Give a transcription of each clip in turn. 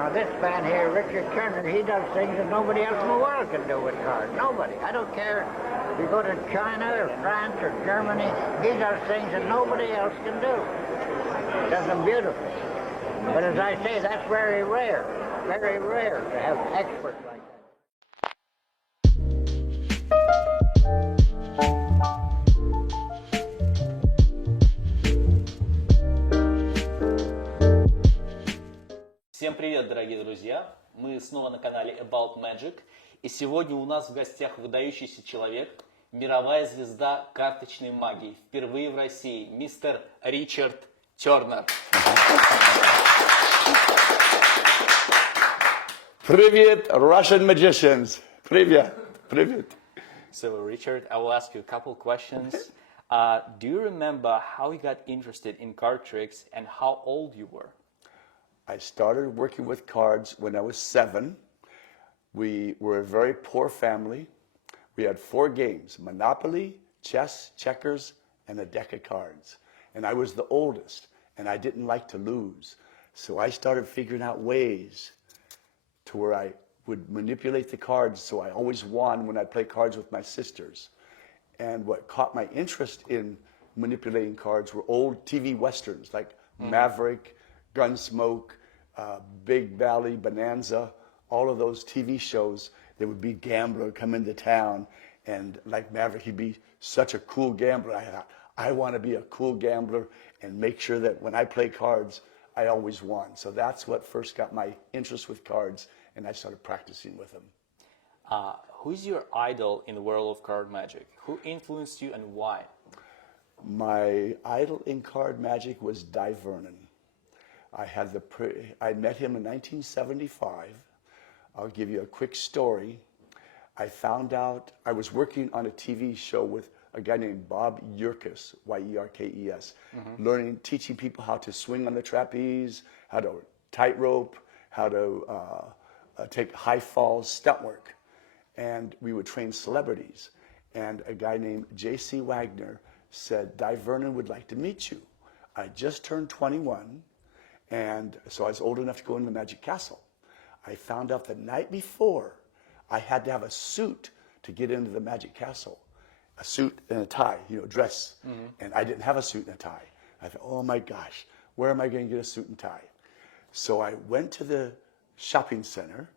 Now this man here, Richard Turner, he does things that nobody else in the world can do with cards. Nobody. I don't care if you go to China or France or Germany, he does things that nobody else can do. Does them beautifully. But as I say, that's very rare to have experts like that. Всем привет, дорогие друзья! Мы снова на канале About Magic, и сегодня у нас в гостях выдающийся человек, мировая звезда карточной магии, впервые в России, мистер Ричард Тернер. Привет, Russian magicians! Привет, привет. So, Richard, I will ask you a couple questions. Do you remember how you got interested in card tricks and how old you were? I started working with cards when I was 7. We were a very poor family. We had 4 games: Monopoly, chess, checkers, and a deck of cards. And I was the oldest, and I didn't like to lose. So I started figuring out ways to where I would manipulate the cards so I always won when I played cards with my sisters. And what caught my interest in manipulating cards were old TV westerns like Maverick, Gunsmoke, Big Valley, Bonanza, all of those TV shows. There would be a gambler come into town, and like Maverick, he'd be such a cool gambler. I thought, I want to be a cool gambler and make sure that when I play cards, I always won. So that's what first got my interest with cards, and I started practicing with them. Who's your idol in the world of card magic? Who influenced you and why? My idol in card magic was Dai Vernon. I met him in 1975. I'll give you a quick story. I found out I was working on a TV show with a guy named Bob Yerkes, Y-E-R-K-E-S, teaching people how to swing on the trapeze, how to tightrope, how to take high falls, stunt work. And we would train celebrities. And a guy named J.C. Wagner said, Dai Vernon would like to meet you. I just turned 21. And so I was old enough to go in the Magic Castle. I found out the night before I had to have a suit to get into the Magic Castle. A suit and a tie, dress. And I didn't have a suit and a tie. I thought, oh my gosh, where am I going to get a suit and tie? So I went to the shopping center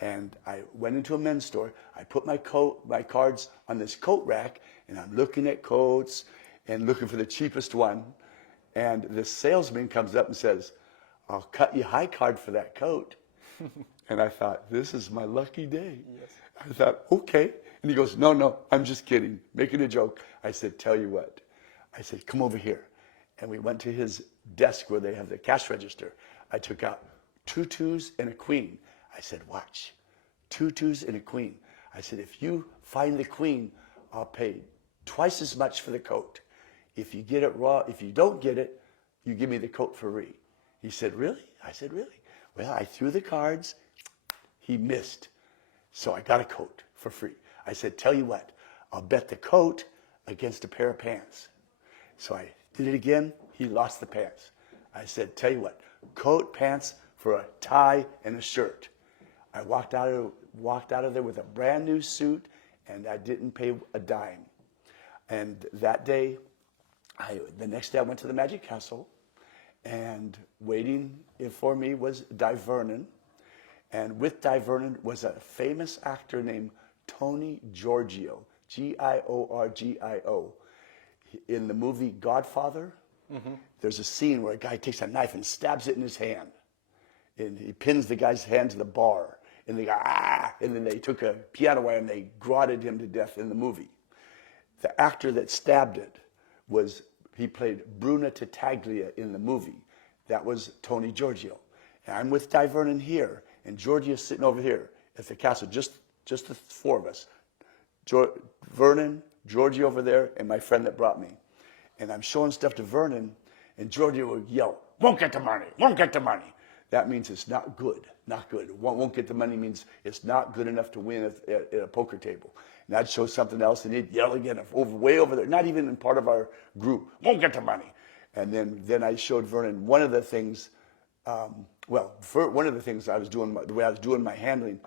and I went into a men's store. I put my cards on this coat rack, and I'm looking at coats and looking for the cheapest one. And the salesman comes up and says, I'll cut you high card for that coat. And I thought, this is my lucky day. Yes. I thought, okay. And he goes, no, I'm just kidding, making a joke. I said, tell you what. I said, come over here. And we went to his desk where they have the cash register. I took out 2 2s and a queen. I said, watch, 2 2s and a queen. I said, if you find the queen, I'll pay twice as much for the coat. If you get it raw, if you don't get it, you give me the coat for free. He said, really? I said, really? Well, I threw the cards. He missed. So I got a coat for free. I said, tell you what, I'll bet the coat against a pair of pants. So I did it again. He lost the pants. I said, tell you what, coat, pants for a tie and a shirt. I walked out of there with a brand new suit, and I didn't pay a dime. And that day, the next day I went to the Magic Castle, and waiting for me was Dai Vernon. And with Dai Vernon was a famous actor named Tony Giorgio, Giorgio. In the movie Godfather, there's a scene where a guy takes a knife and stabs it in his hand. And he pins the guy's hand to the bar. And the guy, and then they took a piano wire and they garroted him to death in the movie. The actor that stabbed it he played Bruna Tattaglia in the movie. That was Tony Giorgio. And I'm with Dai Vernon here, and Giorgio's sitting over here at the castle, just the 4 of us. Vernon, Giorgio over there, and my friend that brought me. And I'm showing stuff to Vernon, and Giorgio would yell, won't get the money, won't get the money. That means it's not good, not good. Won't get the money means it's not good enough to win at a poker table. And I'd show something else, and he'd yell again, way over there, not even in part of our group, won't get the money. And then I showed Vernon one of the things Well, one of the things I was doing, the way I was doing my handling,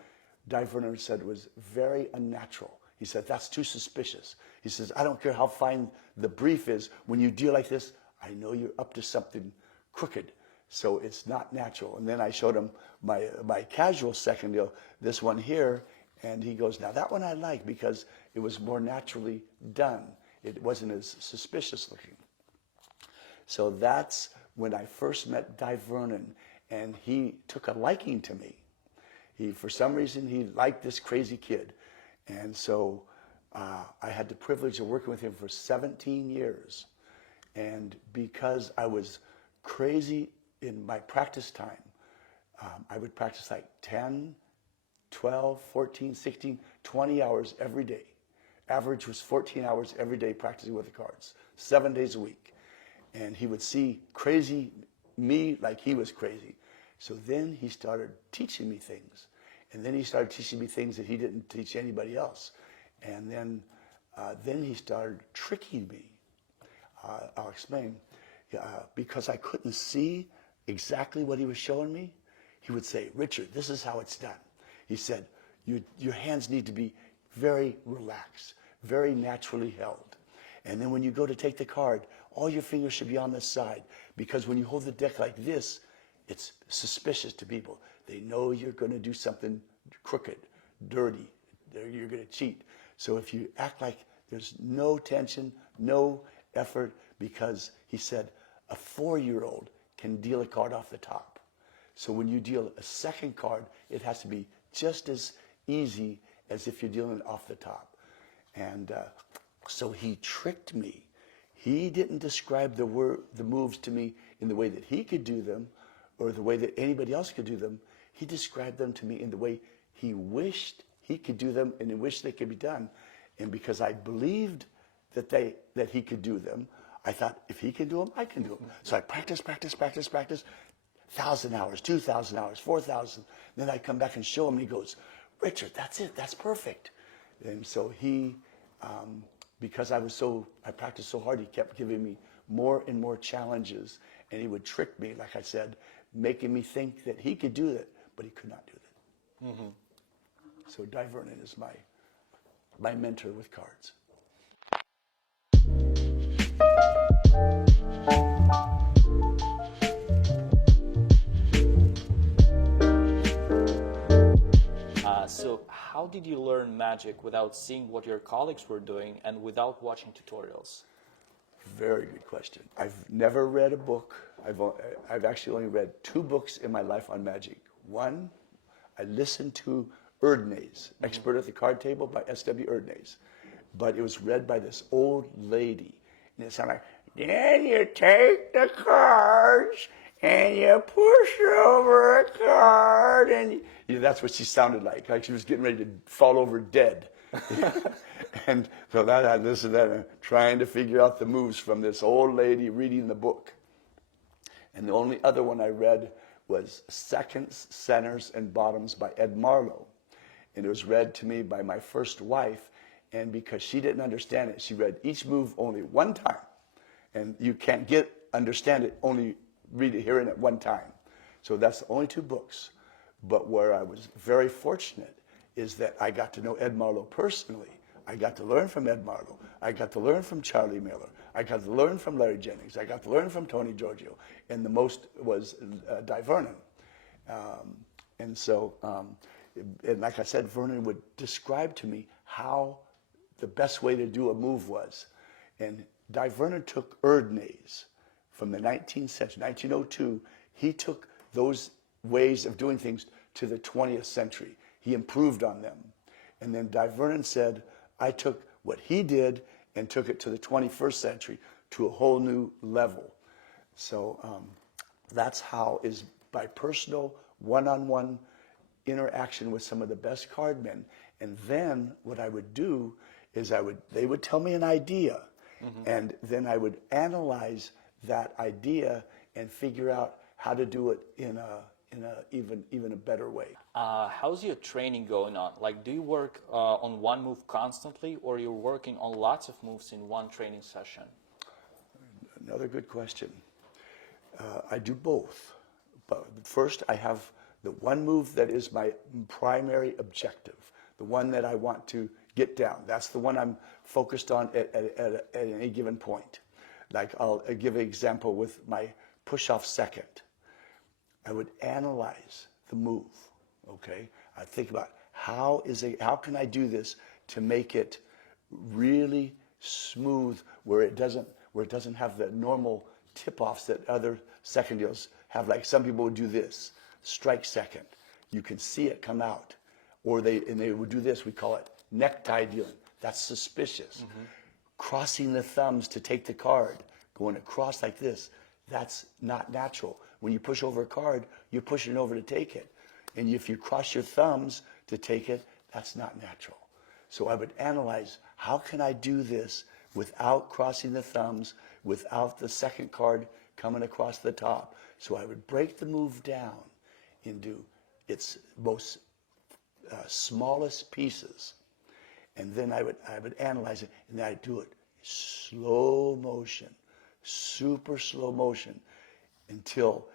Dai Vernon said was very unnatural. He said, that's too suspicious. He says, I don't care how fine the brief is. When you deal like this, I know you're up to something crooked. So it's not natural. And then I showed him my casual second deal, this one here, and he goes, now that one I like because it was more naturally done. It wasn't as suspicious looking. So that's when I first met Dai Vernon, and he took a liking to me. For some reason, he liked this crazy kid. And so I had the privilege of working with him for 17 years. And because I was crazy in my practice time, I would practice like 10, 12, 14, 16, 20 hours every day. Average was 14 hours every day practicing with the cards, 7 days a week. And he would see crazy me like he was crazy. So then he started teaching me things. And then he started teaching me things that he didn't teach anybody else. And then he started tricking me. I'll explain. Because I couldn't see exactly what he was showing me, he would say, Richard, this is how it's done. He said, your hands need to be very relaxed, very naturally held. And then when you go to take the card, all your fingers should be on this side. Because when you hold the deck like this, it's suspicious to people. They know you're going to do something crooked, dirty. You're going to cheat. So if you act like there's no tension, no effort, because he said a 4-year-old can deal a card off the top. So when you deal a second card, it has to be just as easy as if you're dealing it off the top. And so he tricked me. He didn't describe the moves to me in the way that he could do them or the way that anybody else could do them. He described them to me in the way he wished he could do them and he wished they could be done. And because I believed that he could do them, I thought, if he can do them, I can do them. So I practiced, 1,000 hours, 2,000 hours, 4,000. Then I come back and show him, and he goes, Richard, that's it, that's perfect. And so he, because I practiced so hard, he kept giving me more and more challenges, and he would trick me, like I said, making me think that he could do it, but he could not do that. Mm-hmm. So Dai Vernon is my mentor with cards. So how did you learn magic without seeing what your colleagues were doing and without watching tutorials? Very good question. I've never read a book. I've actually only read 2 books in my life on magic. One, I listened to Erdnase, Expert at the Card Table by S.W. Erdnase. But it was read by this old lady. And it sounded like, then you take the cards and you push over a card, and that's what she sounded like she was getting ready to fall over dead. And so that I listened to that and trying to figure out the moves from this old lady reading the book. And the only other one I read was Seconds, Centers, and Bottoms by Ed Marlowe. And it was read to me by my first wife, and because she didn't understand it, she read each move only one time. And you can't understand it, only hearing it one time. So that's the only 2 books. But where I was very fortunate is that I got to know Ed Marlowe personally. I got to learn from Ed Marlowe. I got to learn from Charlie Miller. I got to learn from Larry Jennings. I got to learn from Tony Giorgio. And the most was Dai Vernon. And like I said, Vernon would describe to me how the best way to do a move was. And Dai Vernon took Erdnase from the 19th century, 1902. He took those ways of doing things to the 20th century. He improved on them. And then Dai Vernon said, I took what he did and took it to the 21st century to a whole new level. So that's how, is by personal, one-on-one interaction with some of the best card men. And then what I would do is they would tell me an idea, and then I would analyze that idea and figure out how to do it in even a better way. How's your training going on? Like, do you work on one move constantly, or you're working on lots of moves in one training session? Another good question. I do both. But first, I have the one move that is my primary objective, the one that I want to get down. That's the one I'm focused on at any given point. Like I'll give an example with my push-off second. I would analyze the move, okay? I think about how can I do this to make it really smooth where it doesn't have the normal tip-offs that other second deals have. Like some people would do this, strike second. You can see it come out. Or they would do this, we call it necktie dealing. That's suspicious. Crossing the thumbs to take the card, going across like this, that's not natural. When you push over a card, you're pushing it over to take it. And if you cross your thumbs to take it, that's not natural. So I would analyze, how can I do this without crossing the thumbs, without the second card coming across the top? So I would break the move down into its most smallest pieces. And then I would analyze it, and then I'd do it slow motion, super slow motion, until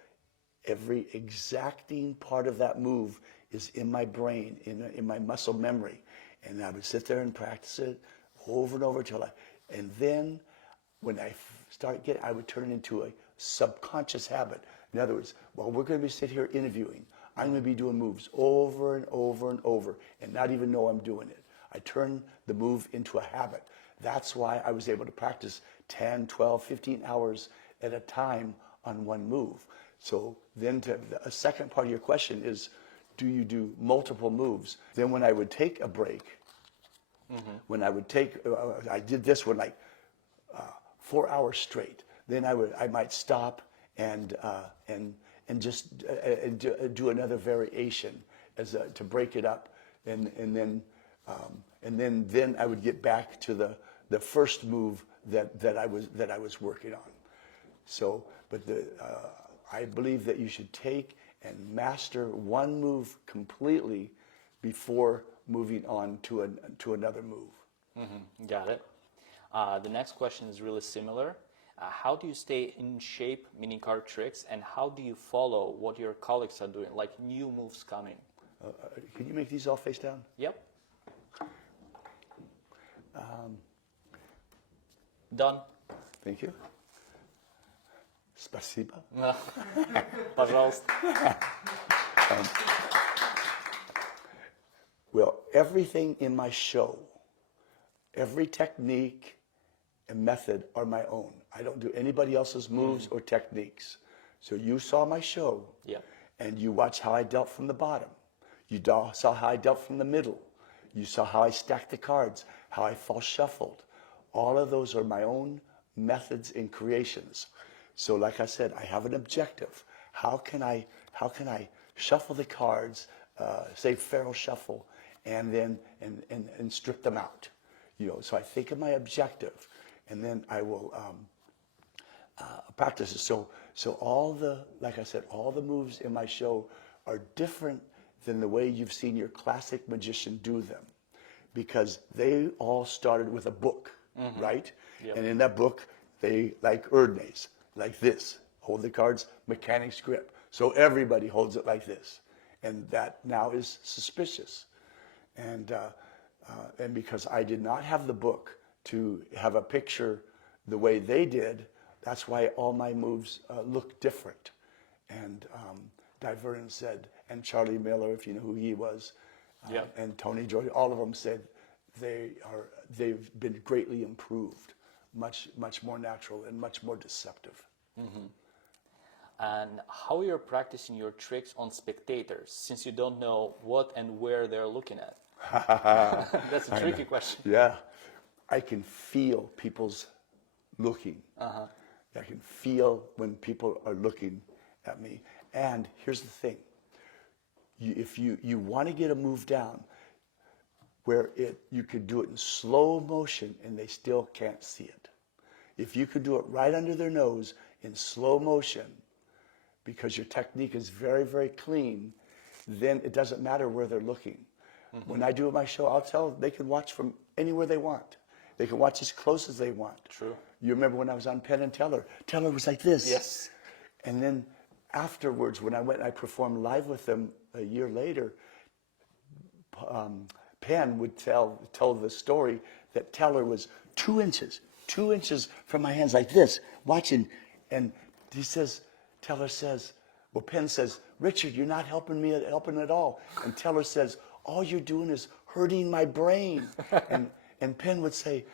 every exacting part of that move is in my brain, in my muscle memory. And I would sit there and practice it over and over and then when I I would turn it into a subconscious habit. In other words, while we're going to be sitting here interviewing, I'm going to be doing moves over and over and over and not even know I'm doing it. I turn the move into a habit. That's why I was able to practice 10, 12, 15 hours at a time on one move. So then a second part of your question is, do you do multiple moves? Then when I would take a break, when I would take, I did this one like 4 hours straight. Then I might stop and just do another variation to break it up, and then I would get back to the first move that I was working on. So, but I believe that you should take and master one move completely before moving on to another move. Got it. The next question is really similar. How do you stay in shape, meaning card tricks, and how do you follow what your colleagues are doing, like new moves coming? Can you make these all face down? Yep. Done. Thank you. Спасибо. Пожалуйста. Well, everything in my show, every technique and method are my own. I don't do anybody else's moves or techniques. So you saw my show, and you watched how I dealt from the bottom. You saw how I dealt from the middle. You saw how I stacked the cards, how I false shuffled. All of those are my own methods and creations. So like I said, I have an objective. How can I shuffle the cards, say Pharaoh shuffle, and then and strip them out? You know, so I think of my objective, and then I will practice it. So all the, like I said, all the moves in my show are different than the way you've seen your classic magician do them, because they all started with a book, right? Yep. And in that book, they like Erdnase, like this, hold the cards, mechanic's grip. So everybody holds it like this, and that now is suspicious. And because I did not have the book to have a picture the way they did, that's why all my moves look different. And Dai Vernon said, and Charlie Miller, if you know who he was, and Tony Jordan, all of them said they've been greatly improved, much more natural and much more deceptive. And how you're practicing your tricks on spectators, since you don't know what and where they're looking at? That's a tricky question. Yeah, I can feel people's looking. I can feel when people are looking at me. And here's the thing. If you want to get a move down where you could do it in slow motion and they still can't see it. If you could do it right under their nose in slow motion, because your technique is very, very clean, then it doesn't matter where they're looking. When I do my show, I'll tell them they can watch from anywhere they want. They can watch as close as they want. True. You remember when I was on Penn and Teller? Teller was like this. Yes. And then afterwards, when I went and I performed live with them a year later, Penn would tell the story that Teller was 2 inches from my hands like this, watching, and he says, Teller says, well, Penn says, Richard, you're not helping at all. And Teller says, all you're doing is hurting my brain. and Penn would say,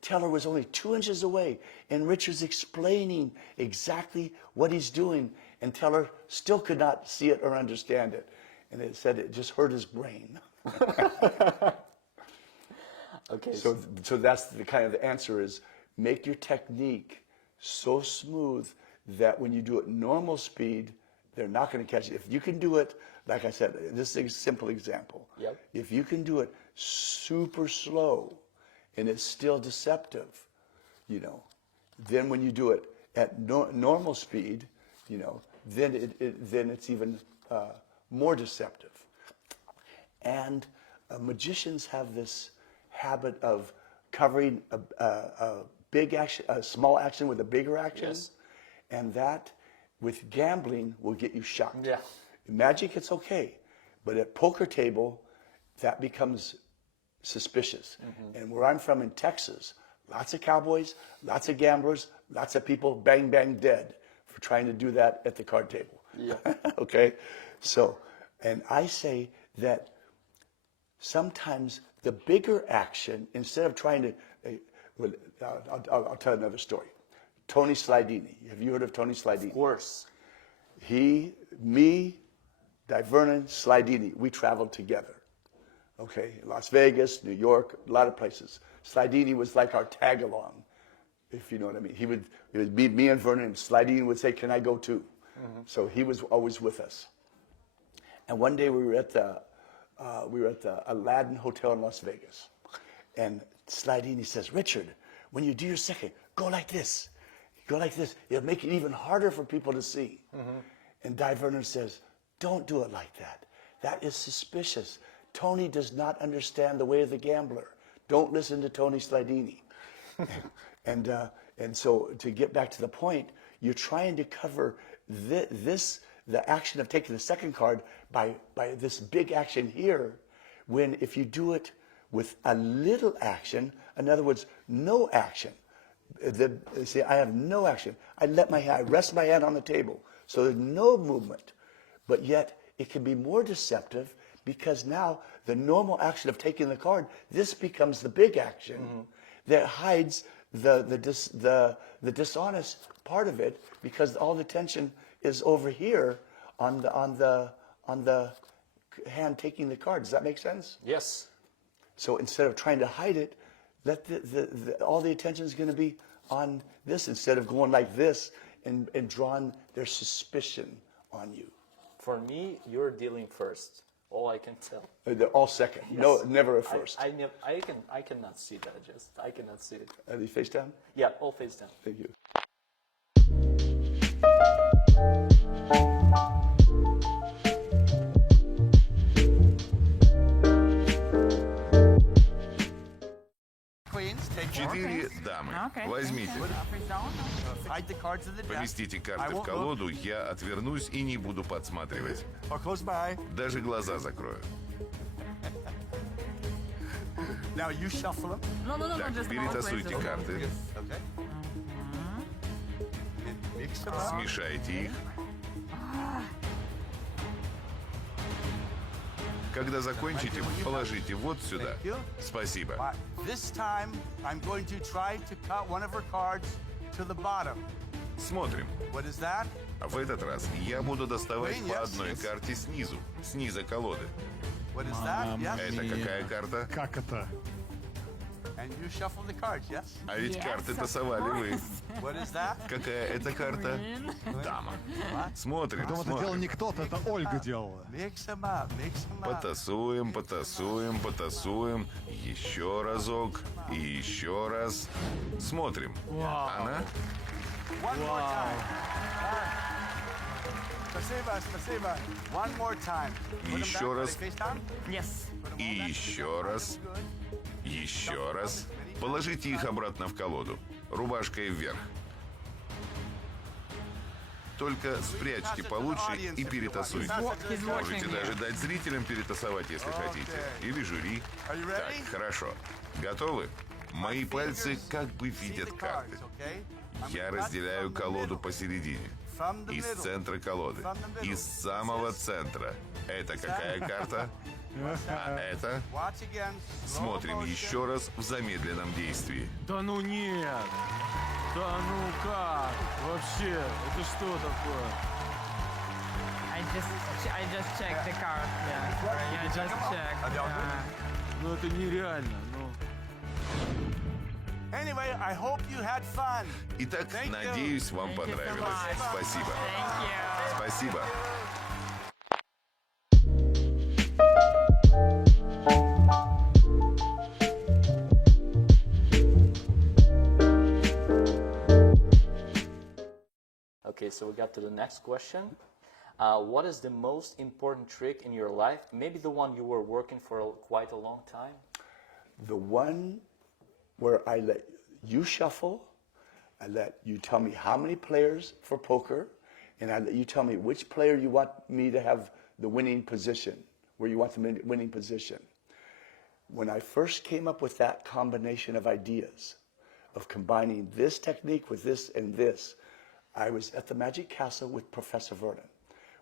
Teller was only 2 inches away, and Richard's explaining exactly what he's doing, and Teller still could not see it or understand it. And it said it just hurt his brain. Okay. So that's the kind of the answer is make your technique so smooth that when you do it normal speed, they're not going to catch it. If you can do it, like I said, this is a simple example. Yep. If you can do it super slow and it's still deceptive, then when you do it at normal speed, then it's even more deceptive. And magicians have this habit of covering a big action, a small action with a bigger action. Yes. And that, with gambling, will get you shocked. Yeah. In magic, it's okay. But at poker table, that becomes suspicious. Mm-hmm. And where I'm from in Texas, lots of cowboys, lots of gamblers, lots of people bang, bang dead for trying to do that at the card table. Yeah. Okay? So, and I say that sometimes the bigger action, instead of trying to, I'll tell another story. Tony Slidini. Have you heard of Tony Slidini? Of course. Me, Dai Vernon, Slidini, we traveled together. Okay, Las Vegas, New York, a lot of places. Slidini was like our tag-along, if you know what I mean. It would be me and Vernon, and Slidini would say, can I go too? Mm-hmm. So he was always with us. And one day we were at the Aladdin Hotel in Las Vegas. And Slidini says, Richard, when you do your second, go like this. Go like this. It'll make it even harder for people to see. Mm-hmm. And Dai Vernon says, don't do it like that. That is suspicious. Tony does not understand the way of the gambler. Don't listen to Tony Slidini. And so to get back to the point, you're trying to cover the action of taking the second card by this big action here, when if you do it with a little action, in other words, no action. See, I have no action. I rest my hand on the table, so there's no movement. But yet, it can be more deceptive because now the normal action of taking the card, this becomes the big action that hides the dishonest part of it, because all the tension is over here on the hand taking the card. Does that make sense? Yes. So instead of trying to hide it, let all the attention is going to be on this instead of going like this and drawing their suspicion on you. For me, you're dealing first. All I can tell. They're all second. Yes. No, never a first. I cannot see that. I cannot see it. Are they face down? Yeah, all face down. Thank you. Четыре дамы. Возьмите. Поместите карты в колоду, я отвернусь и не буду подсматривать. Даже глаза закрою. Так, перетасуйте карты. Смешайте их. Когда закончите, положите вот сюда. Спасибо. Смотрим. А в этот раз я буду доставать по одной карте снизу, снизу колоды. Это какая карта? Как это? А ведь карты тасовали вы. Какая это карта? Дама. Смотрим, Это делал смотрим. не кто-то, это Ольга делала. Потасуем, потасуем, потасуем. Еще разок. И еще раз. Смотрим. Она? Еще раз. И еще раз. Еще раз. Положите их обратно в колоду. Рубашкой вверх. Только спрячьте получше и перетасуйте. Можете даже дать зрителям перетасовать, если хотите. Или жюри. Так, хорошо. Готовы? Мои пальцы как бы видят карты. Я разделяю колоду посередине. Из центра колоды. Из самого центра. Это какая карта? А это? Смотрим еще раз в замедленном действии. Да ну нет! Да ну как? Вообще, это что такое? I just checked the card. Yeah, I just checked. Ну это нереально, ну. Anyway, I hope you had fun. Итак, надеюсь, вам понравилось. Спасибо. Спасибо. Okay, so we got to the next question. What is the most important trick in your life? Maybe the one you were working for quite a long time? The one where I let you shuffle, I let you tell me how many players for poker, and I let you tell me which player you want me to have the winning position, where you want the winning position. When I first came up with that combination of ideas, of combining this technique with this and this, I was at the Magic Castle with Professor Vernon.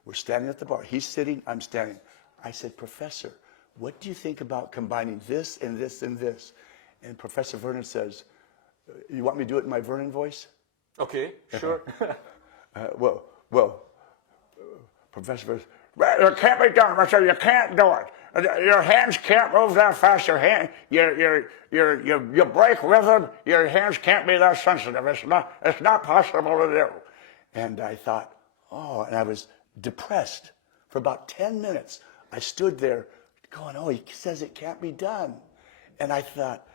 We're standing at the bar. He's sitting, I'm standing. I said, Professor, what do you think about combining this and this and this? And Professor Vernon says, you want me to do it in my Vernon voice? Okay, sure. Professor Vernon, well, it can't be done, Professor. You can't do it. Your hands can't move that fast. You break rhythm. Your hands can't be that sensitive. It's not possible to do. And I thought, oh, and I was depressed for about 10 minutes. I stood there going, oh, he says it can't be done. And I thought,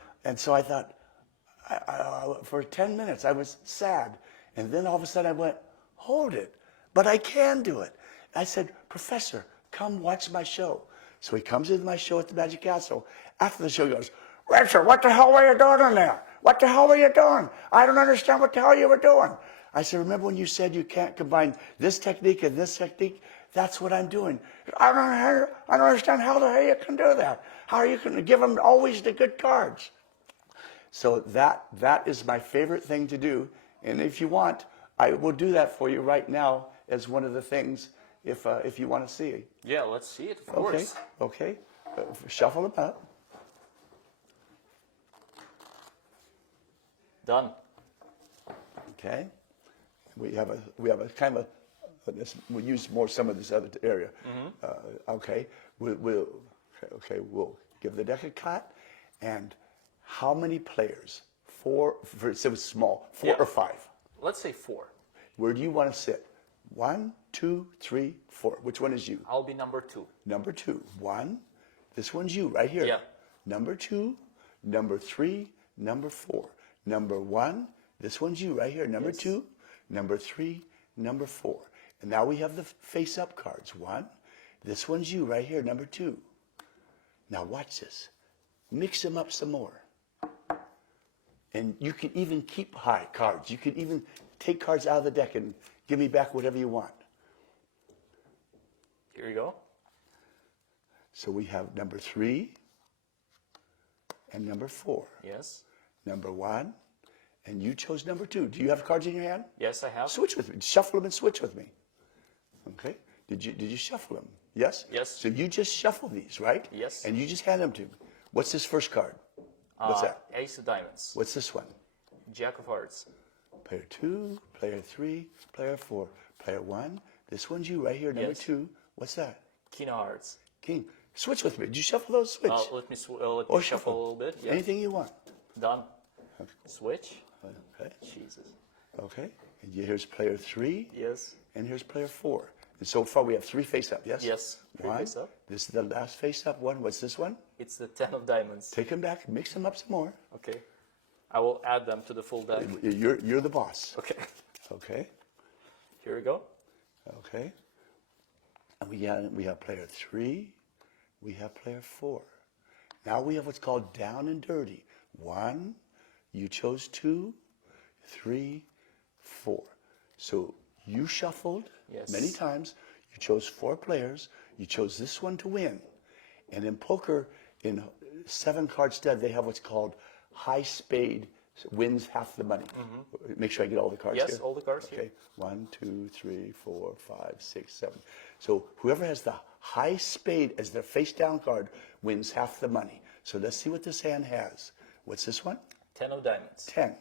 for 10 minutes, I was sad. And then all of a sudden I went, hold it, but I can do it. I said, Professor, come watch my show. So he comes into my show at the Magic Castle. After the show, he goes, Richard, what the hell were you doing in there? What the hell were you doing? I don't understand what the hell you were doing. I said, remember when you said you can't combine this technique and this technique? That's what I'm doing. I don't understand how the hell you can do that. How are you going to give them always the good cards? So that is my favorite thing to do. And if you want, I will do that for you right now as one of the things if you want to see it. Yeah, let's see it, of Okay, course. okay. Shuffle them up. Done. Okay. We have a kind of we'll use more some of this other area. Okay. We'll give the deck a cut. And how many players? Four. So it's small. Four or five. Let's say 4. Where do you want to sit? 1, 2, 3, 4. Which one is you? I'll be number 2. Number 2. 1. This one's you right here. Yeah. Number 2. Number 3. Number 4. Number 1. This one's you right here. Number 2. Number 3. Number 4. And now we have the face-up cards. 1. This one's you right here. Number 2. Now watch this. Mix them up some more. And you can even keep high cards. You can even take cards out of the deck and give me back whatever you want. Here you go. So we have number 3 and number 4. Yes. Number 1, and you chose number 2. Do you have cards in your hand? Yes, I have. Switch with me. Shuffle them and switch with me. Okay. Did you shuffle them? Yes? Yes. So you just shuffle these, right? Yes. And you just hand them to me. What's this first card? What's that? Ace of Diamonds. What's this one? Jack of Hearts. Player 2, player 3, player 4, player 1. This one's you right here, number Yes. 2. What's that? King of Hearts. King. Switch with me. Did you shuffle those? Switch. Let me Or shuffle a little bit. Yeah. Anything you want. Done. Switch. Okay. Jesus. Okay. And here's player 3. Yes. And here's player 4. And so far we have 3 face-up, yes? Yes. 3 One. face-up. This is the last face-up one. What's this one? It's the 10 of Diamonds. Take them back, mix them up some more. Okay. I will add them to the full deck. You're the boss. Okay. Okay. Here we go. Okay. And we have player 3. We have player 4. Now we have what's called down and dirty. 1. You chose 2, 3, 4. So You shuffled Yes. many times. You chose 4 players. You chose this one to win. And in poker, in 7-card stud, they have what's called high spade wins half the money. Make sure I get all the cards Yes, here. all the cards here. Okay. 1, 2, 3, 4, 5, 6, 7. So whoever has the high spade as their face down card wins half the money. So let's see what this hand has. What's this one? 10 of diamonds. 10.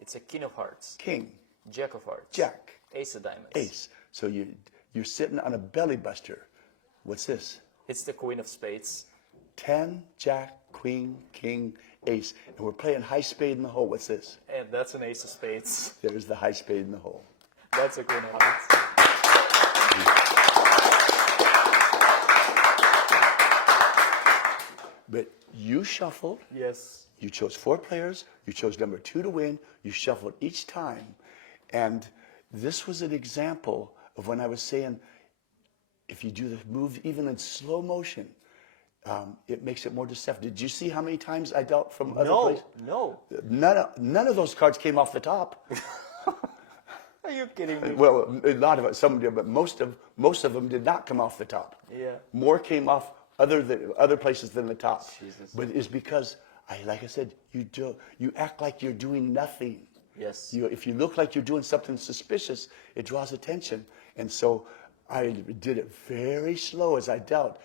It's a king of hearts. King. Jack of hearts. Jack. Ace of diamonds. Ace. So you're sitting on a belly buster. What's this? It's the queen of spades. 10, Jack, Queen, King, Ace. And we're playing high spade in the hole. What's this? And that's an ace of spades. There's the high spade in the hole. That's a queen of hearts. But you shuffled. Yes. You chose 4 players. You chose number 2 to win. You shuffled each time. And this was an example of when I was saying, if you do the move even in slow motion, it makes it more deceptive. Did you see how many times I dealt from other places? No. None of those cards came off the top. Are you kidding me? Well, a lot of it, some did, but most of them did not come off the top. Yeah. More came off other places than the top. Jesus. But it's because, like I said, you act like you're doing nothing. Yes. If you look like you're doing something suspicious, it draws attention. And so I did it very slow as I dealt,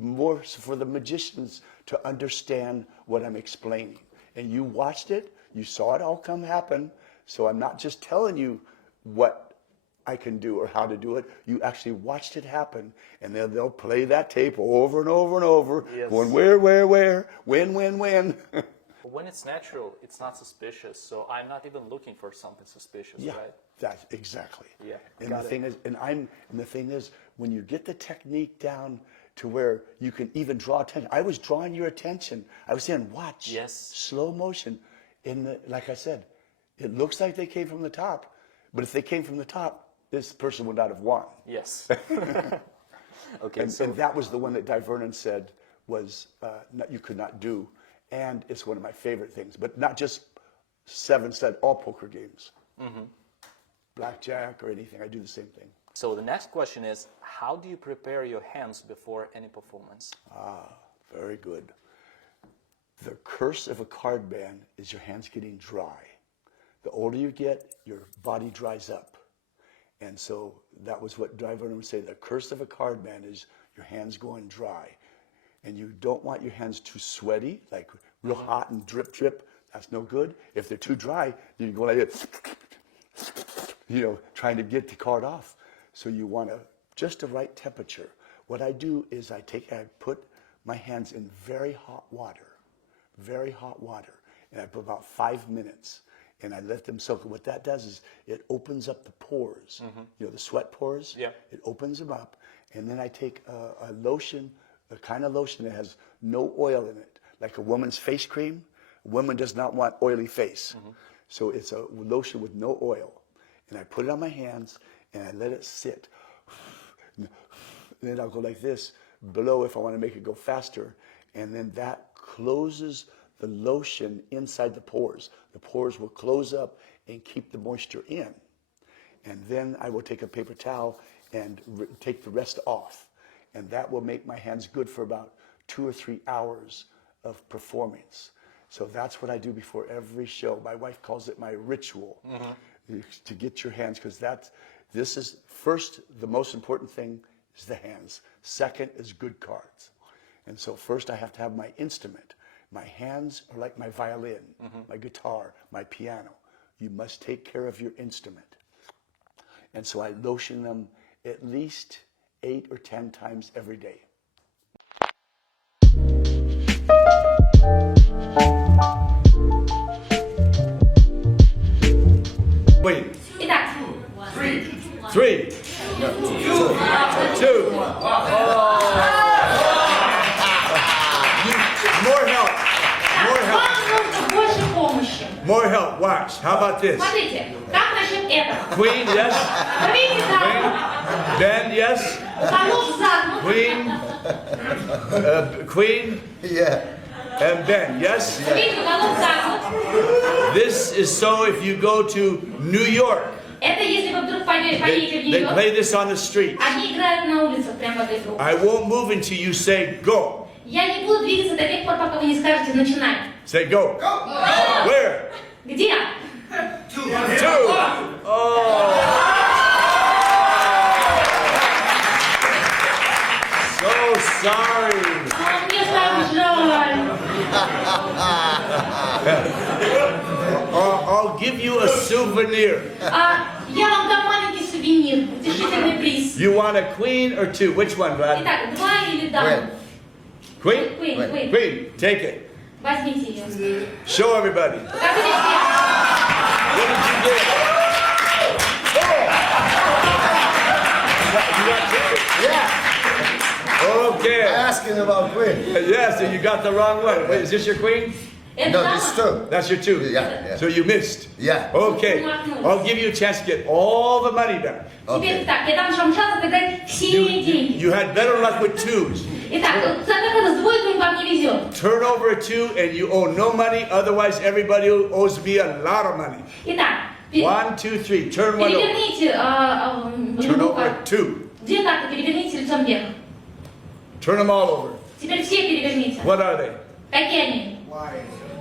more for the magicians to understand what I'm explaining. And you watched it, you saw it all happen. So I'm not just telling you what I can do or how to do it. You actually watched it happen, and then they'll play that tape over and over and over, Yes. going where, when. When it's natural, it's not suspicious. So I'm not even looking for something suspicious, Yeah, right? that's exactly. Yeah, And got the it. thing is, the thing is, when you get the technique down to where you can even draw attention. I was drawing your attention. I was saying, watch. Yes. Slow motion. Like I said, it looks like they came from the top, but if they came from the top, this person would not have won. Yes. Okay. And that was the one that Dai Vernon said was you could not do. And it's one of my favorite things, but not just 7-stud, all poker games. Blackjack or anything, I do the same thing. So the next question is, how do you prepare your hands before any performance? Very good. The curse of a card ban is your hands getting dry. The older you get, your body dries up. And so that was what Dai Vernon would say. The curse of a card ban is your hands going dry. And you don't want your hands too sweaty, like real hot and drip, drip. That's no good. If they're too dry, you go like this, trying to get the card off. So you want just the right temperature. What I do is I put my hands in very hot water, and I put about 5 minutes, and I let them soak. What that does is it opens up the pores, the sweat pores. Yeah. It opens them up, and then I take a lotion, a kind of lotion that has no oil in it, like a woman's face cream. A woman does not want oily face. So it's a lotion with no oil. And I put it on my hands, and I let it sit. And then I'll go like this, below if I want to make it go faster. And then that closes the lotion inside the pores. The pores will close up and keep the moisture in. And then I will take a paper towel and take the rest off. And that will make my hands good for about 2 or 3 hours of performance. So that's what I do before every show. My wife calls it my ritual, to get your hands, because this is first, the most important thing is the hands. Second is good cards. And so first I have to have my instrument. My hands are like my violin, my guitar, my piano. You must take care of your instrument. And so I lotion them at least 8 or 10 times every day. Wait. Three. Two. More help. Watch. How about this? Смотрите, как насчет этого? Queen, yes. Поверните загнут. Ben, yes. Уголок загнут. Queen. Yeah. And Ben, yes. Поверните, уголок загнут. This is so if you go to New York. Это если вы вдруг поедете в They нее. play this on the streets. Они играют на улицах прямо в эту игру. I won't move until you say go. Я не буду двигаться до тех пор, пока вы не скажете «начинай». Say go. Go. Where? Где? Two. Oh. So sorry. Мне так жаль. I'll give you a souvenir. Я вам дам маленький сувенир, утешительный приз. You want a queen or two? Which one, Brad? Итак, 2 или дам? Queen? Queen. Queen. Take it. Возьмите ее. Show everybody. Покажите всем. What did you get? You got two? Yeah. Okay. Asking about queen. Yes, and you got the wrong one. Wait, is this your queen? Это No, дама. this is two. That's your two. Yeah. So you missed. Yeah. Okay. I'll give you a chance to get all the money back. Теперь так, я дам вам шанс отыграть все деньги. You had better luck with twos. Итак, вот с двойками вам не везет. Turn over a two and you owe no money. Otherwise, everybody owes me a lot of money. Итак, 1, 2, 3. Turn one over. переверните Turn любую over карту. a two. Две карты переверните лицом вверх. Turn them all over. Теперь все переверните. What are they? Какие они?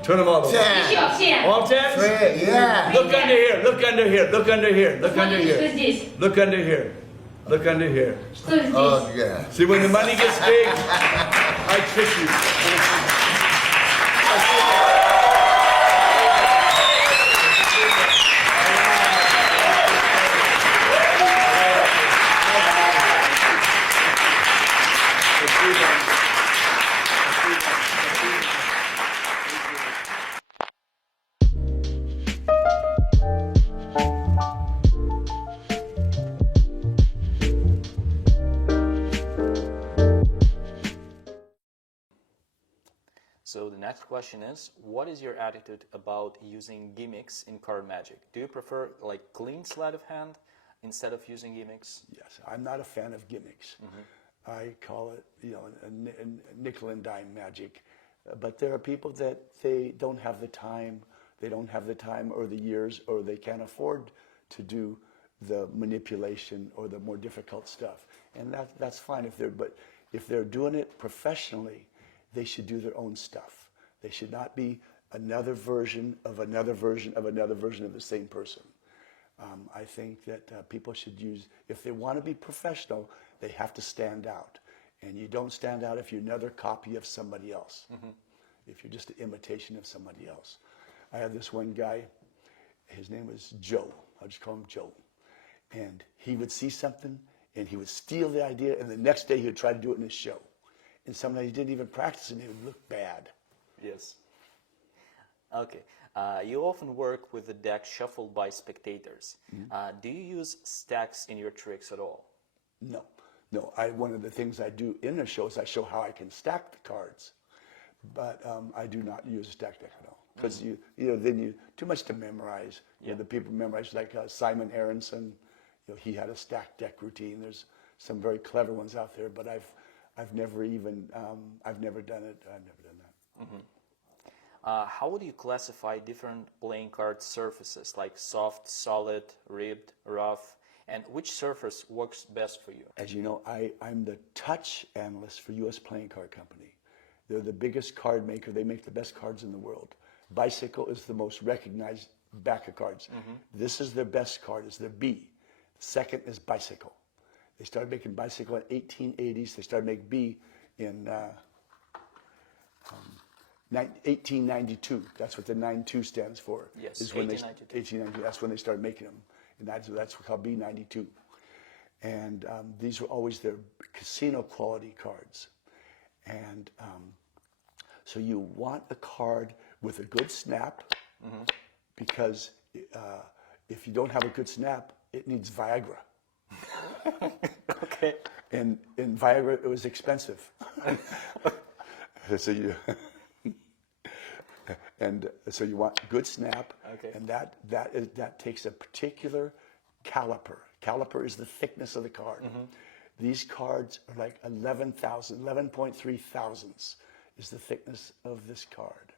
Turn them all over. Еще все. All tens? Three. Yeah. Look under here. Look under here. Look under here. Look under Смотрите, что here. здесь. Look under here. Look under here. Что здесь? Oh yeah. See, when the money gets big, I trick you. So the next question is, what is your attitude about using gimmicks in card magic? Do you prefer like clean sleight of hand instead of using gimmicks? Yes, I'm not a fan of gimmicks. I call it, a nickel and dime magic. But there are people that they don't have the time. They don't have the time or the years, or they can't afford to do the manipulation or the more difficult stuff. And that's fine but if they're doing it professionally, they should do their own stuff. They should not be another version of another version of another version of the same person. I think that people should use, if they want to be professional, they have to stand out. And you don't stand out if you're another copy of somebody else. If you're just an imitation of somebody else. I had this one guy, his name was Joe. I'll just call him Joe. And he would see something and he would steal the idea, and the next day he would try to do it in his show. And sometimes he didn't even practice and it would look bad. Yes. Okay. You often work with the deck shuffled by spectators. Do you use stacks in your tricks at all? No. One of the things I do in the show is I show how I can stack the cards. But I do not use a stack deck at all. Because then you too much to memorize. The people memorize, like Simon Aronson, he had a stack deck routine. There's some very clever ones out there, but I've never done it. I've never done that. How would you classify different playing card surfaces, like soft, solid, ribbed, rough, and which surface works best for you? As you know, I'm the touch analyst for U.S. Playing Card Company. They're the biggest card maker. They make the best cards in the world. Bicycle is the most recognized back of cards. This is their best card, is their B. Second is Bicycle. They started making Bicycle in 1880s. They started making B in 1892. That's what the 92 stands for. Yes, is when 1892. 1892. That's when they started making them. And that's called B92. And these were always their casino quality cards. And so you want a card with a good snap, because if you don't have a good snap, it needs Viagra. Okay. And Viagra, it was expensive. So you want good snap, and that takes a particular caliper. Caliper is the thickness of the card. These cards are like 11.3 thousandths is the thickness of this card.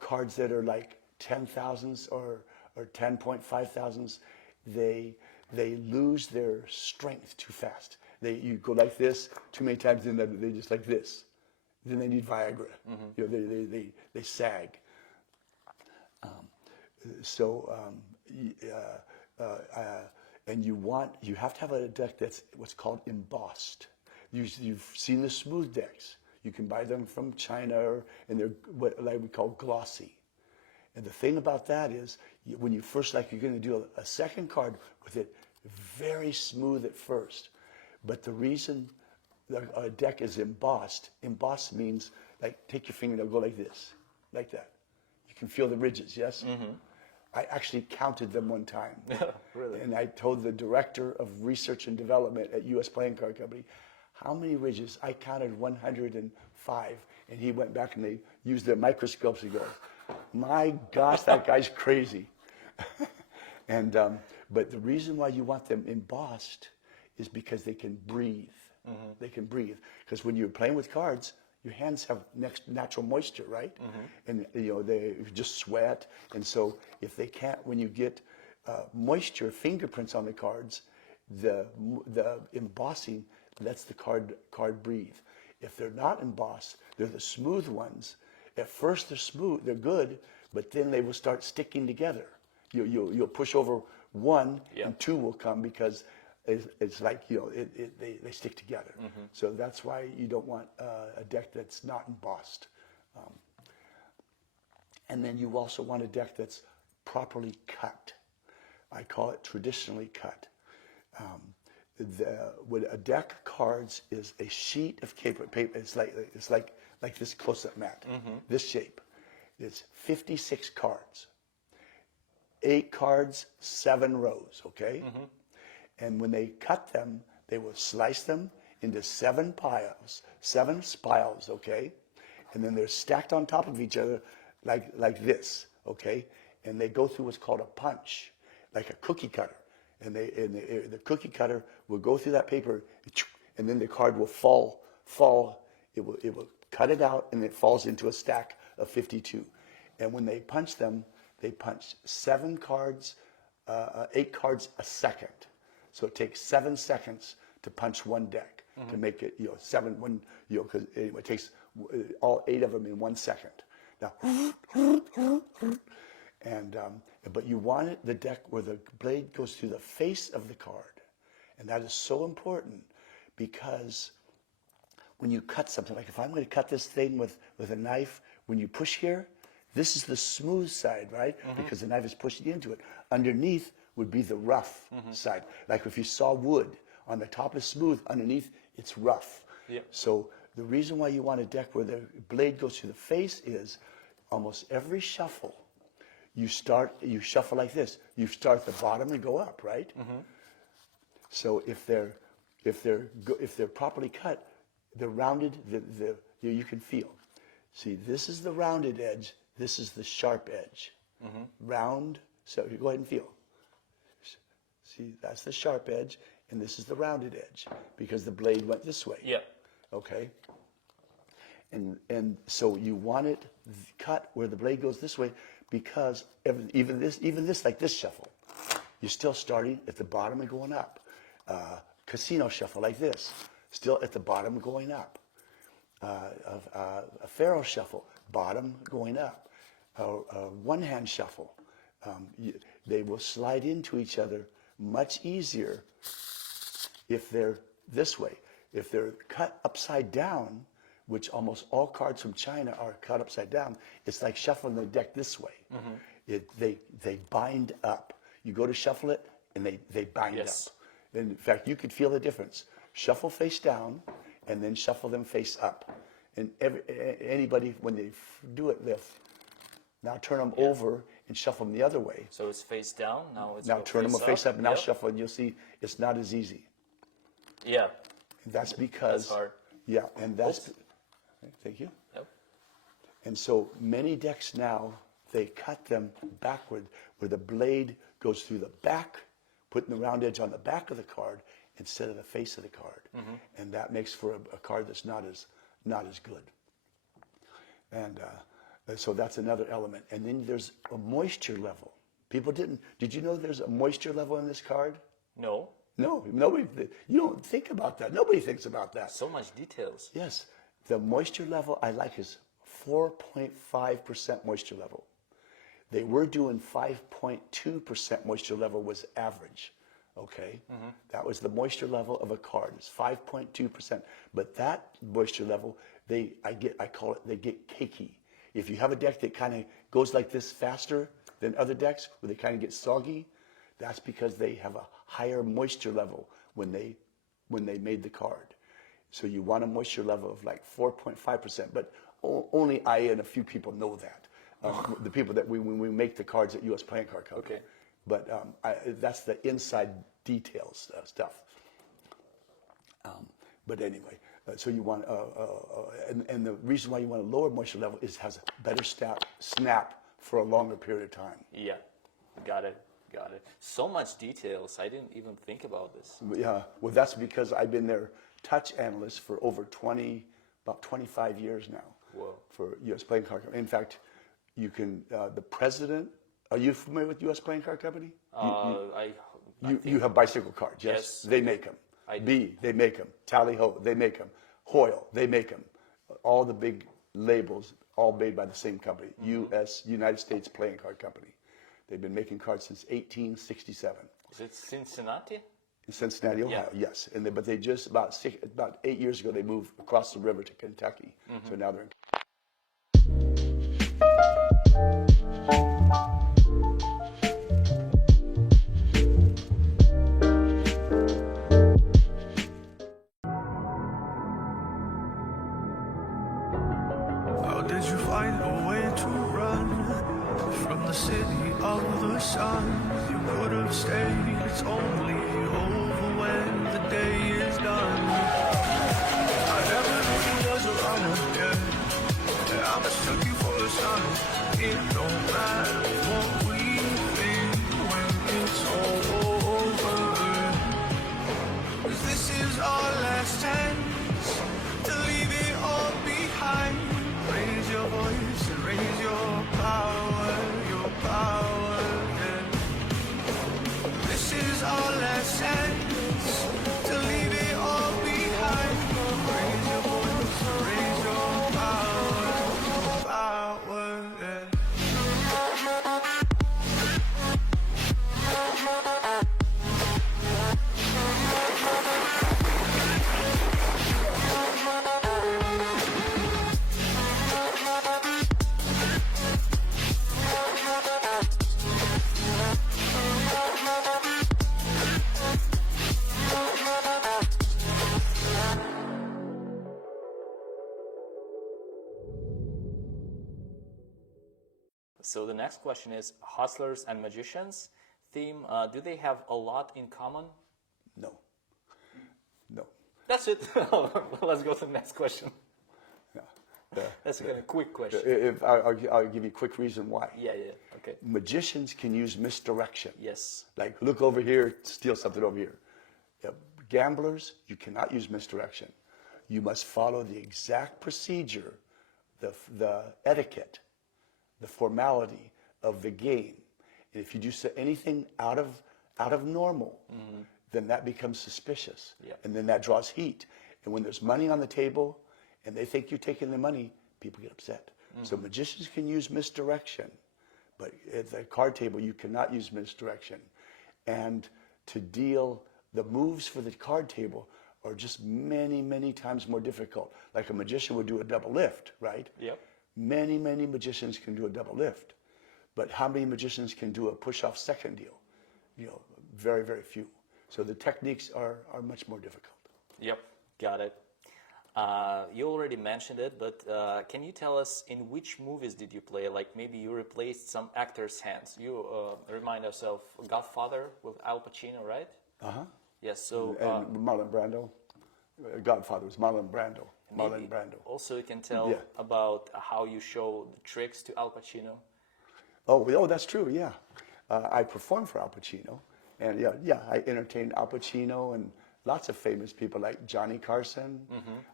Cards that are like 10 thousandths or 10.5 thousandths, they lose their strength too fast. You go like this too many times, and then they just like this. Then they need Viagra. You know, they sag. And you have to have a deck that's what's called embossed. You've seen the smooth decks. You can buy them from China, and they're what we call glossy. And the thing about that is, when you first, like you're going to do a second card with it, very smooth at first. But the reason a deck is embossed means, like, take your finger and go like this, like that. You can feel the ridges, yes? Mm-hmm. I actually counted them one time. Really? And I told the director of research and development at U.S. Playing Card Company, how many ridges? I counted 105. And he went back and they used their microscopes and goes, my gosh, that guy's crazy. But the reason why you want them embossed is because they can breathe. Mm-hmm. They can breathe. Because when you're playing with cards, your hands have natural moisture, right? Mm-hmm. And they just sweat. And so if they can't, when you get moisture, fingerprints on the cards, the embossing lets the card breathe. If they're not embossed, they're the smooth ones. At first they're smooth, they're good, but then they will start sticking together. You'll push over one, and two will come because it's like, they stick together. Mm-hmm. So that's why you don't want a deck that's not embossed. And then you also want a deck that's properly cut. I call it traditionally cut. With a deck of cards is a sheet of paper. It's like this close-up mat, this shape. It's 56 cards. 8 cards, 7 rows, okay? Mm-hmm. And when they cut them, they will slice them into 7 spiles, okay? And then they're stacked on top of each other like this, okay? And they go through what's called a punch, like a cookie cutter. And the cookie cutter will go through that paper, and then the card will fall. It will cut it out, and it falls into a stack of 52. And when they punch them, they punch 7 cards, 8 cards a second. So it takes 7 seconds to punch one deck, to make it, because it takes all 8 of them in 1 second. Now, but you want the deck where the blade goes through the face of the card. And that is so important, because when you cut something, like if I'm going to cut this thing with a knife, when you push here, this is the smooth side, right? Mm-hmm. Because the knife is pushing into it. Underneath would be the rough side. Like if you saw wood, on the top is smooth, underneath it's rough. Yep. So the reason why you want a deck where the blade goes through the face is almost every shuffle, you shuffle like this. You start at the bottom and go up, right? Mm-hmm. So if they're properly cut, they're rounded. You can feel. See, this is the rounded edge. This is the sharp edge. Mm-hmm. Round. So you go ahead and feel. See, that's the sharp edge, and this is the rounded edge because the blade went this way. Yeah. Okay. And so you want it cut where the blade goes this way, because even this like this shuffle, you're still starting at the bottom and going up. Casino shuffle like this, still at the bottom going up. A Pharaoh shuffle, bottom going up. A one-hand shuffle, they will slide into each other much easier if they're this way. If they're cut upside down, which almost all cards from China are cut upside down, it's like shuffling the deck this way. Mm-hmm. They bind up. You go to shuffle it, and they bind up. In fact, you could feel the difference. Shuffle face down, and then shuffle them face up. And anybody, when they do it, they'll now turn them over and shuffle them the other way. So it's face down, now it's now turn them face up, now shuffle, and you'll see it's not as easy. Yeah. And that's because... That's hard. Yeah, and that's... Thank you. Yep. And so many decks now, they cut them backward, where the blade goes through the back, putting the round edge on the back of the card instead of the face of the card. Mm-hmm. And that makes for a card that's not as good. And so that's another element. And then there's a moisture level. People didn't. Did you know there's a moisture level in this card? No. No, nobody. You don't think about that. Nobody thinks about that. So much details. Yes, the moisture level I like is 4.5% moisture level. They were doing 5.2% moisture level was average. Okay, that was the moisture level of a card. It's 5.2%. But that moisture level, they get cakey. If you have a deck that kind of goes like this faster than other decks, where they kind of get soggy, that's because they have a higher moisture level when they made the card. So you want a moisture level of like 4.5%, but only I and a few people know that. The people that when we make the cards at U.S. Playing Card Company. Okay. But that's the inside details stuff. But anyway, so you want, and the reason why you want a lower moisture level is it has a better snap for a longer period of time. Yeah, got it. So much details. I didn't even think about this. Yeah, well, that's because I've been their touch analyst for over about 25 years now. Whoa. For U.S. Playing Card Company. In fact, you can, the president, are you familiar with U.S. Playing Card Company? You have bicycle cards, yes? Yes. They make them. I do. B, they make them. Tally-ho, they make them. Hoyle, they make them. All the big labels, all made by the same company, United States Playing Card Company. They've been making cards since 1867. Is it Cincinnati? In Cincinnati, Ohio, yes. But they just, about 8 years ago, they moved across the river to Kentucky. So now they're in How did you find a way to run from the city of the sun? You could have stayed, it's only over when the day is done. I never knew you was a runner, yeah. I mistook you for the sun. It don't matter what we think when it's all over. 'Cause this is our last chance to leave it all behind. Raise your voice and raise your power, yeah. This is our last chance to leave it all behind. Raise your voice and raise your power, yeah. So the next question is hustlers and magicians theme. Do they have a lot in common? No. That's it. Let's go to the next question. Yeah. That's a kind of quick question. I'll give you a quick reason why. Yeah, okay. Magicians can use misdirection. Yes. Like, look over here, steal something over here. Yeah, gamblers, you cannot use misdirection. You must follow the exact procedure, the etiquette, the formality of the game. And if you do anything out of normal, then that becomes suspicious. Yeah. And then that draws heat. And when there's money on the table and they think you're taking the money, people get upset. So magicians can use misdirection, but at the card table, you cannot use misdirection. And to deal, the moves for the card table are just many, many times more difficult. Like a magician would do a double lift, right? Yep. Many, many magicians can do a double lift. But how many magicians can do a push-off second deal? Very, very few. So the techniques are much more difficult. Yep, got it. You already mentioned it, but can you tell us in which movies did you play? Like maybe you replaced some actors' hands. You remind us of Godfather with Al Pacino, right? Uh-huh. Yes, so... and Marlon Brando. Godfather was Marlon Brando. Marlon Brando. Also you can tell about how you show the tricks to Al Pacino. Oh, that's true, yeah. I performed for Al Pacino. And I entertained Al Pacino and lots of famous people like Johnny Carson.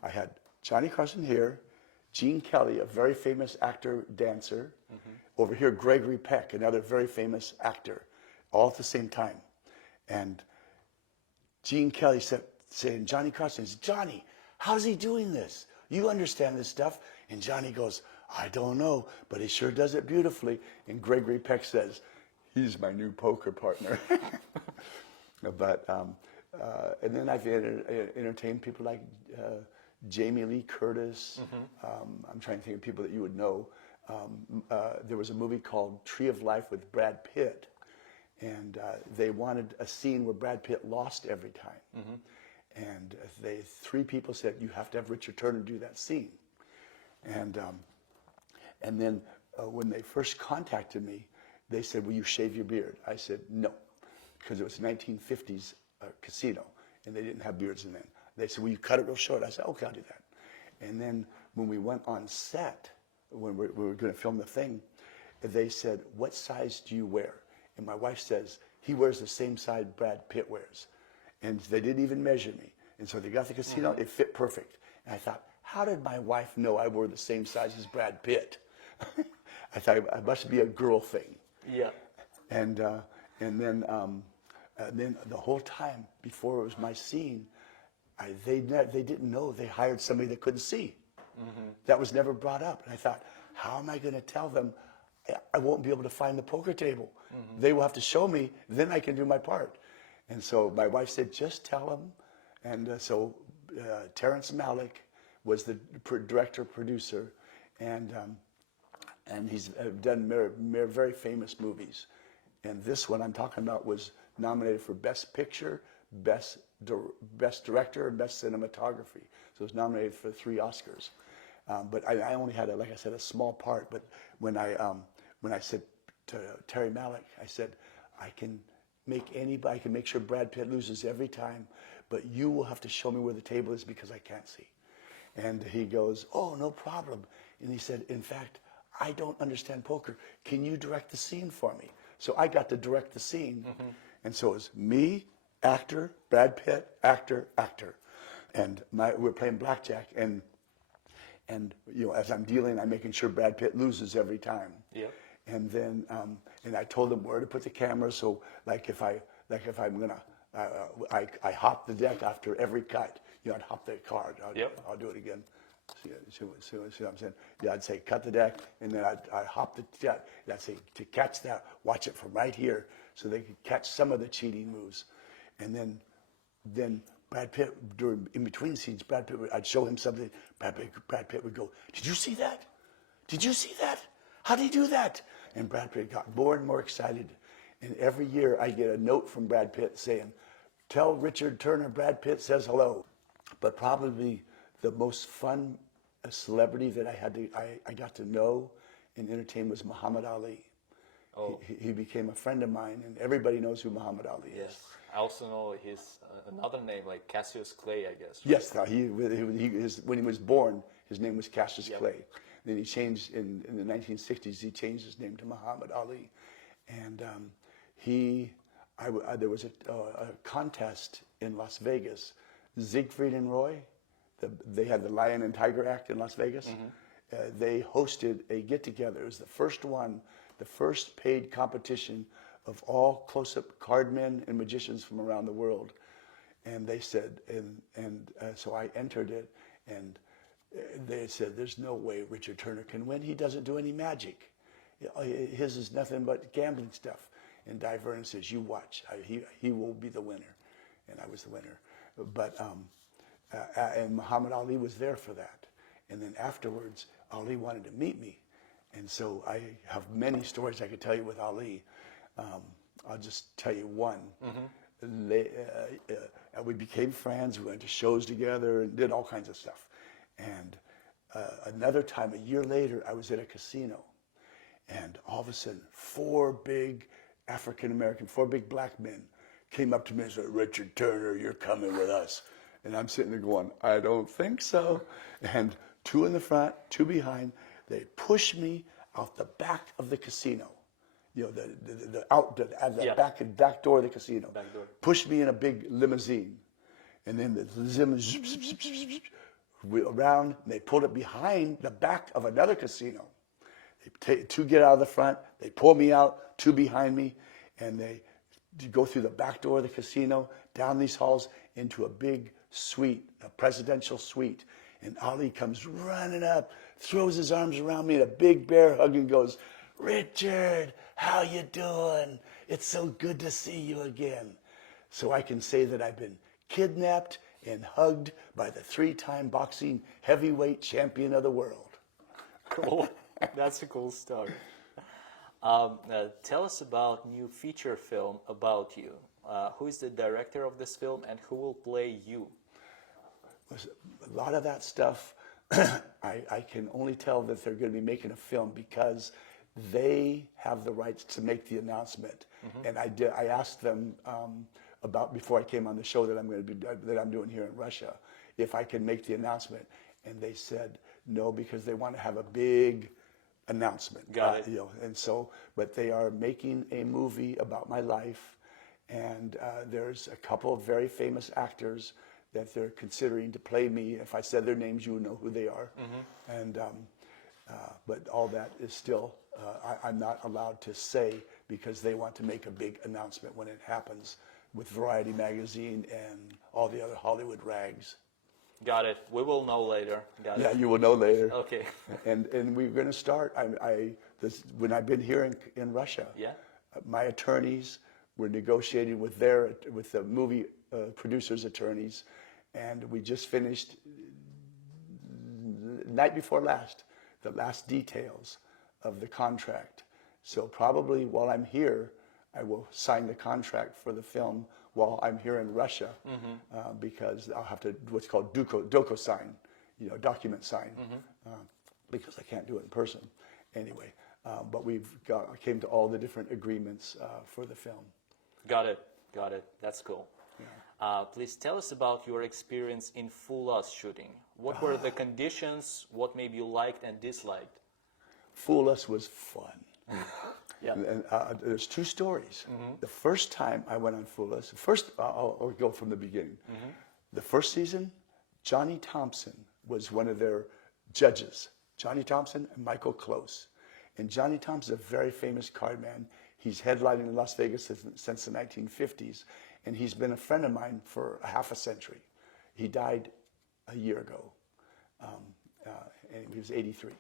I had Johnny Carson here, Gene Kelly, a very famous actor, dancer, over here, Gregory Peck, another very famous actor, all at the same time. And Gene Kelly saying, Johnny Carson says, Johnny, how's he doing this? You understand this stuff? And Johnny goes, I don't know, but he sure does it beautifully. And Gregory Peck says, he's my new poker partner. But, and then I've entertained people like Jamie Lee Curtis. I'm trying to think of people that you would know. There was a movie called Tree of Life with Brad Pitt. And they wanted a scene where Brad Pitt lost every time. And three people said, you have to have Richard Turner do that scene. And then when they first contacted me, they said, will you shave your beard? I said, no, because it was 1950s casino, and they didn't have beards then. They said, will you cut it real short? I said, okay, I'll do that. And then when we went on set, when we were going to film the thing, they said, what size do you wear? And my wife says, he wears the same size Brad Pitt wears. And they didn't even measure me. And so they got the casino, it fit perfect. And I thought, how did my wife know I wore the same size as Brad Pitt? I thought it must be a girl thing. Yeah. And then the whole time before it was my scene, they didn't know they hired somebody that couldn't see. That was never brought up. And I thought, how am I going to tell them I won't be able to find the poker table? They will have to show me, then I can do my part. And so my wife said, just tell them. And so Terrence Malick was the director, producer, and he's done very famous movies. And this one I'm talking about was nominated for Best Picture, Best Director, and Best Cinematography. So it was nominated for 3 Oscars. But I only had, like I said, a small part. But when I said to Terry Malick, I said, I can make sure Brad Pitt loses every time, but you will have to show me where the table is because I can't see. And he goes, oh, no problem. And he said, in fact, I don't understand poker. Can you direct the scene for me? So I got to direct the scene. And so it was me, actor, Brad Pitt, actor. And we're playing blackjack. And you know, as I'm dealing, I'm making sure Brad Pitt loses every time. Yeah. And then, and I told him where to put the camera. So like if I'm gonna, I hop the deck after every cut. You know, I'd hop the card. I'll do it again. See what I'm saying? Yeah, I'd say cut the deck, and then I'd hop the deck. And I'd say to catch that, watch it from right here, so they could catch some of the cheating moves. And then Brad Pitt, in between scenes, I'd show him something. Brad Pitt would go, "Did you see that? Did you see that? How did he do that?" And Brad Pitt got more and more excited. And every year I get a note from Brad Pitt saying, "Tell Richard Turner Brad Pitt says hello." But probably the most fun celebrity that I got to know and entertain was Muhammad Ali. Oh. He became a friend of mine, and everybody knows who Muhammad Ali is. Yes, I also know his another name, like Cassius Clay, I guess. Right? Yes, when he was born, his name was Cassius Clay. Then he changed in the 1960s. He changed his name to Muhammad Ali, and there was a contest in Las Vegas. Siegfried and Roy, they had the Lion and Tiger Act in Las Vegas. They hosted a get-together. It was the first one, the first paid competition of all close-up cardmen and magicians from around the world. And they said, so I entered it, and they said, "There's no way Richard Turner can win. He doesn't do any magic. His is nothing but gambling stuff." And Dai Vernon says, "You watch. He will be the winner." And I was the winner. But and Muhammad Ali was there for that. And then afterwards, Ali wanted to meet me. And so I have many stories I could tell you with Ali. I'll just tell you one. We became friends. We went to shows together and did all kinds of stuff. And another time, a year later, I was at a casino. And all of a sudden, 4 big African-American, 4 big black men came up to me and said, "Richard Turner, you're coming with us." And I'm sitting there going, "I don't think so." And 2 in the front, 2 behind, they pushed me out the back of the casino. You know, the back door of the casino. Back door. Pushed me in a big limousine. And then the limousine went around, and they pulled it behind the back of another casino. Two get out of the front, they pull me out, two behind me, and they go through the back door of the casino, down these halls, into a big suite, a presidential suite. And Ali comes running up, throws his arms around me in a big bear hug and goes, "Richard, how you doing? It's so good to see you again." So I can say that I've been kidnapped and hugged by the 3-time boxing heavyweight champion of the world. Cool. That's a cool story. Tell us about new feature film about you. Who is the director of this film and who will play you? A lot of that stuff, I can only tell that they're going to be making a film because they have the rights to make the announcement. And I asked them about, before I came on the show that I'm doing here in Russia, if I can make the announcement. And they said no, because they want to have a big announcement. Got it. And so, but they are making a movie about my life, and there's a couple of very famous actors that they're considering to play me. If I said their names, you would know who they are. And but all that is still I'm not allowed to say, because they want to make a big announcement when it happens with Variety magazine and all the other Hollywood rags. Got it. We will know later. Got Yeah, it. you will know later. Okay. And we're going to start. When I've been here in Russia, Yeah. My attorneys were negotiating with the movie producers' attorneys, and we just finished the night before last the last details of the contract. So probably while I'm here, I will sign the contract for the film while I'm here in Russia, because I'll have to what's called doco sign, document sign, because I can't do it in person. Anyway, but came to all the different agreements for the film. Got it. Got it. That's cool. Please tell us about your experience in Full Us shooting. What were the conditions? What maybe you liked and disliked? Full Us was fun. Yeah. And there's two stories. The first time I went on Full Us, I'll go from the beginning. The first season, Johnny Thompson was one of their judges. Johnny Thompson and Michael Close. And Johnny Thompson is a very famous card man. He's headlining in Las Vegas since the 1950s. And he's been a friend of mine for a half a century. He died a year ago. And he was 83.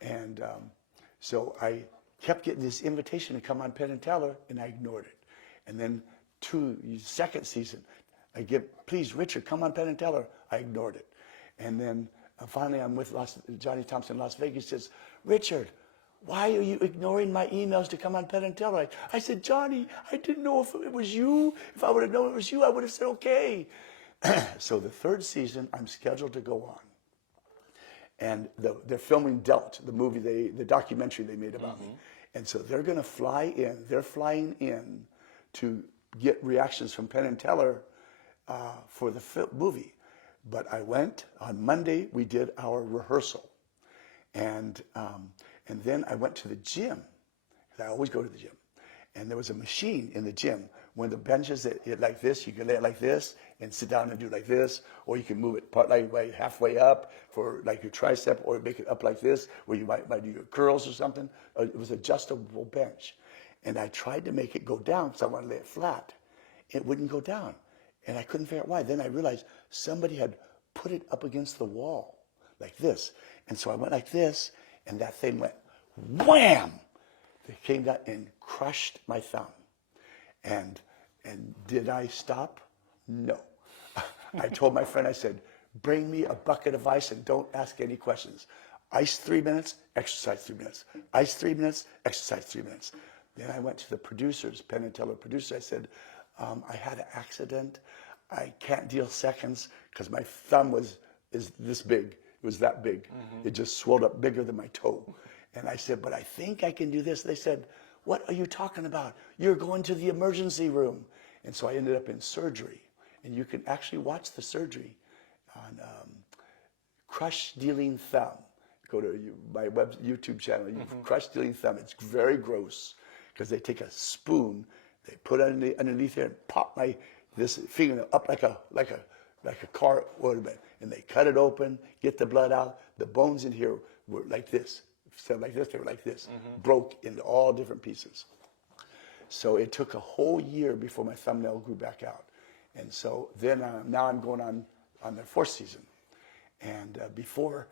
And so I kept getting this invitation to come on Penn and Teller, and I ignored it. And then second season, I get, "Please, Richard, come on Penn and Teller." I ignored it. And then finally I'm with Johnny Thompson in Las Vegas. He says, "Richard, why are you ignoring my emails to come on Penn and Teller?" I said, "Johnny, I didn't know if it was you. If I would have known it was you, I would have said okay." So the third season, I'm scheduled to go on. And they're filming Dealt, the movie, the documentary they made about me. And so they're going to fly in. They're flying in to get reactions from Penn and Teller for the movie. But I went on Monday. We did our rehearsal, and then I went to the gym. I always go to the gym, and there was a machine in the gym. One of the benches that like this, you can lay it like this and sit down and do like this, or you can move it like halfway up for like your tricep, or make it up like this, where you might do your curls or something. It was an adjustable bench, and I tried to make it go down because I wanted to lay it flat. It wouldn't go down, and I couldn't figure out why. Then I realized somebody had put it up against the wall like this, and so I went like this, and that thing went wham! It came down and crushed my thumb. And did I stop? No. I told my friend, I said, "Bring me a bucket of ice and don't ask any questions. Ice 3 minutes, exercise 3 minutes. Ice 3 minutes, exercise 3 minutes." Then I went to the producers, Penn and Teller producers. I said, "I had an accident. I can't deal seconds because my thumb is this big. It was that big. It just swelled up bigger than my toe." And I said, "But I think I can do this." They said, "What are you talking about? You're going to the emergency room." And so I ended up in surgery. And you can actually watch the surgery on Crush Dealing Thumb. Go to my YouTube channel, Crush Dealing Thumb. It's very gross because they take a spoon, they put it underneath there and pop this fingernail up like a car ornament, and they cut it open, get the blood out. The bones in here were like this, said like this, they were like this, broke into all different pieces. So it took a whole year before my thumbnail grew back out. And so then now I'm going on the 4th season. And before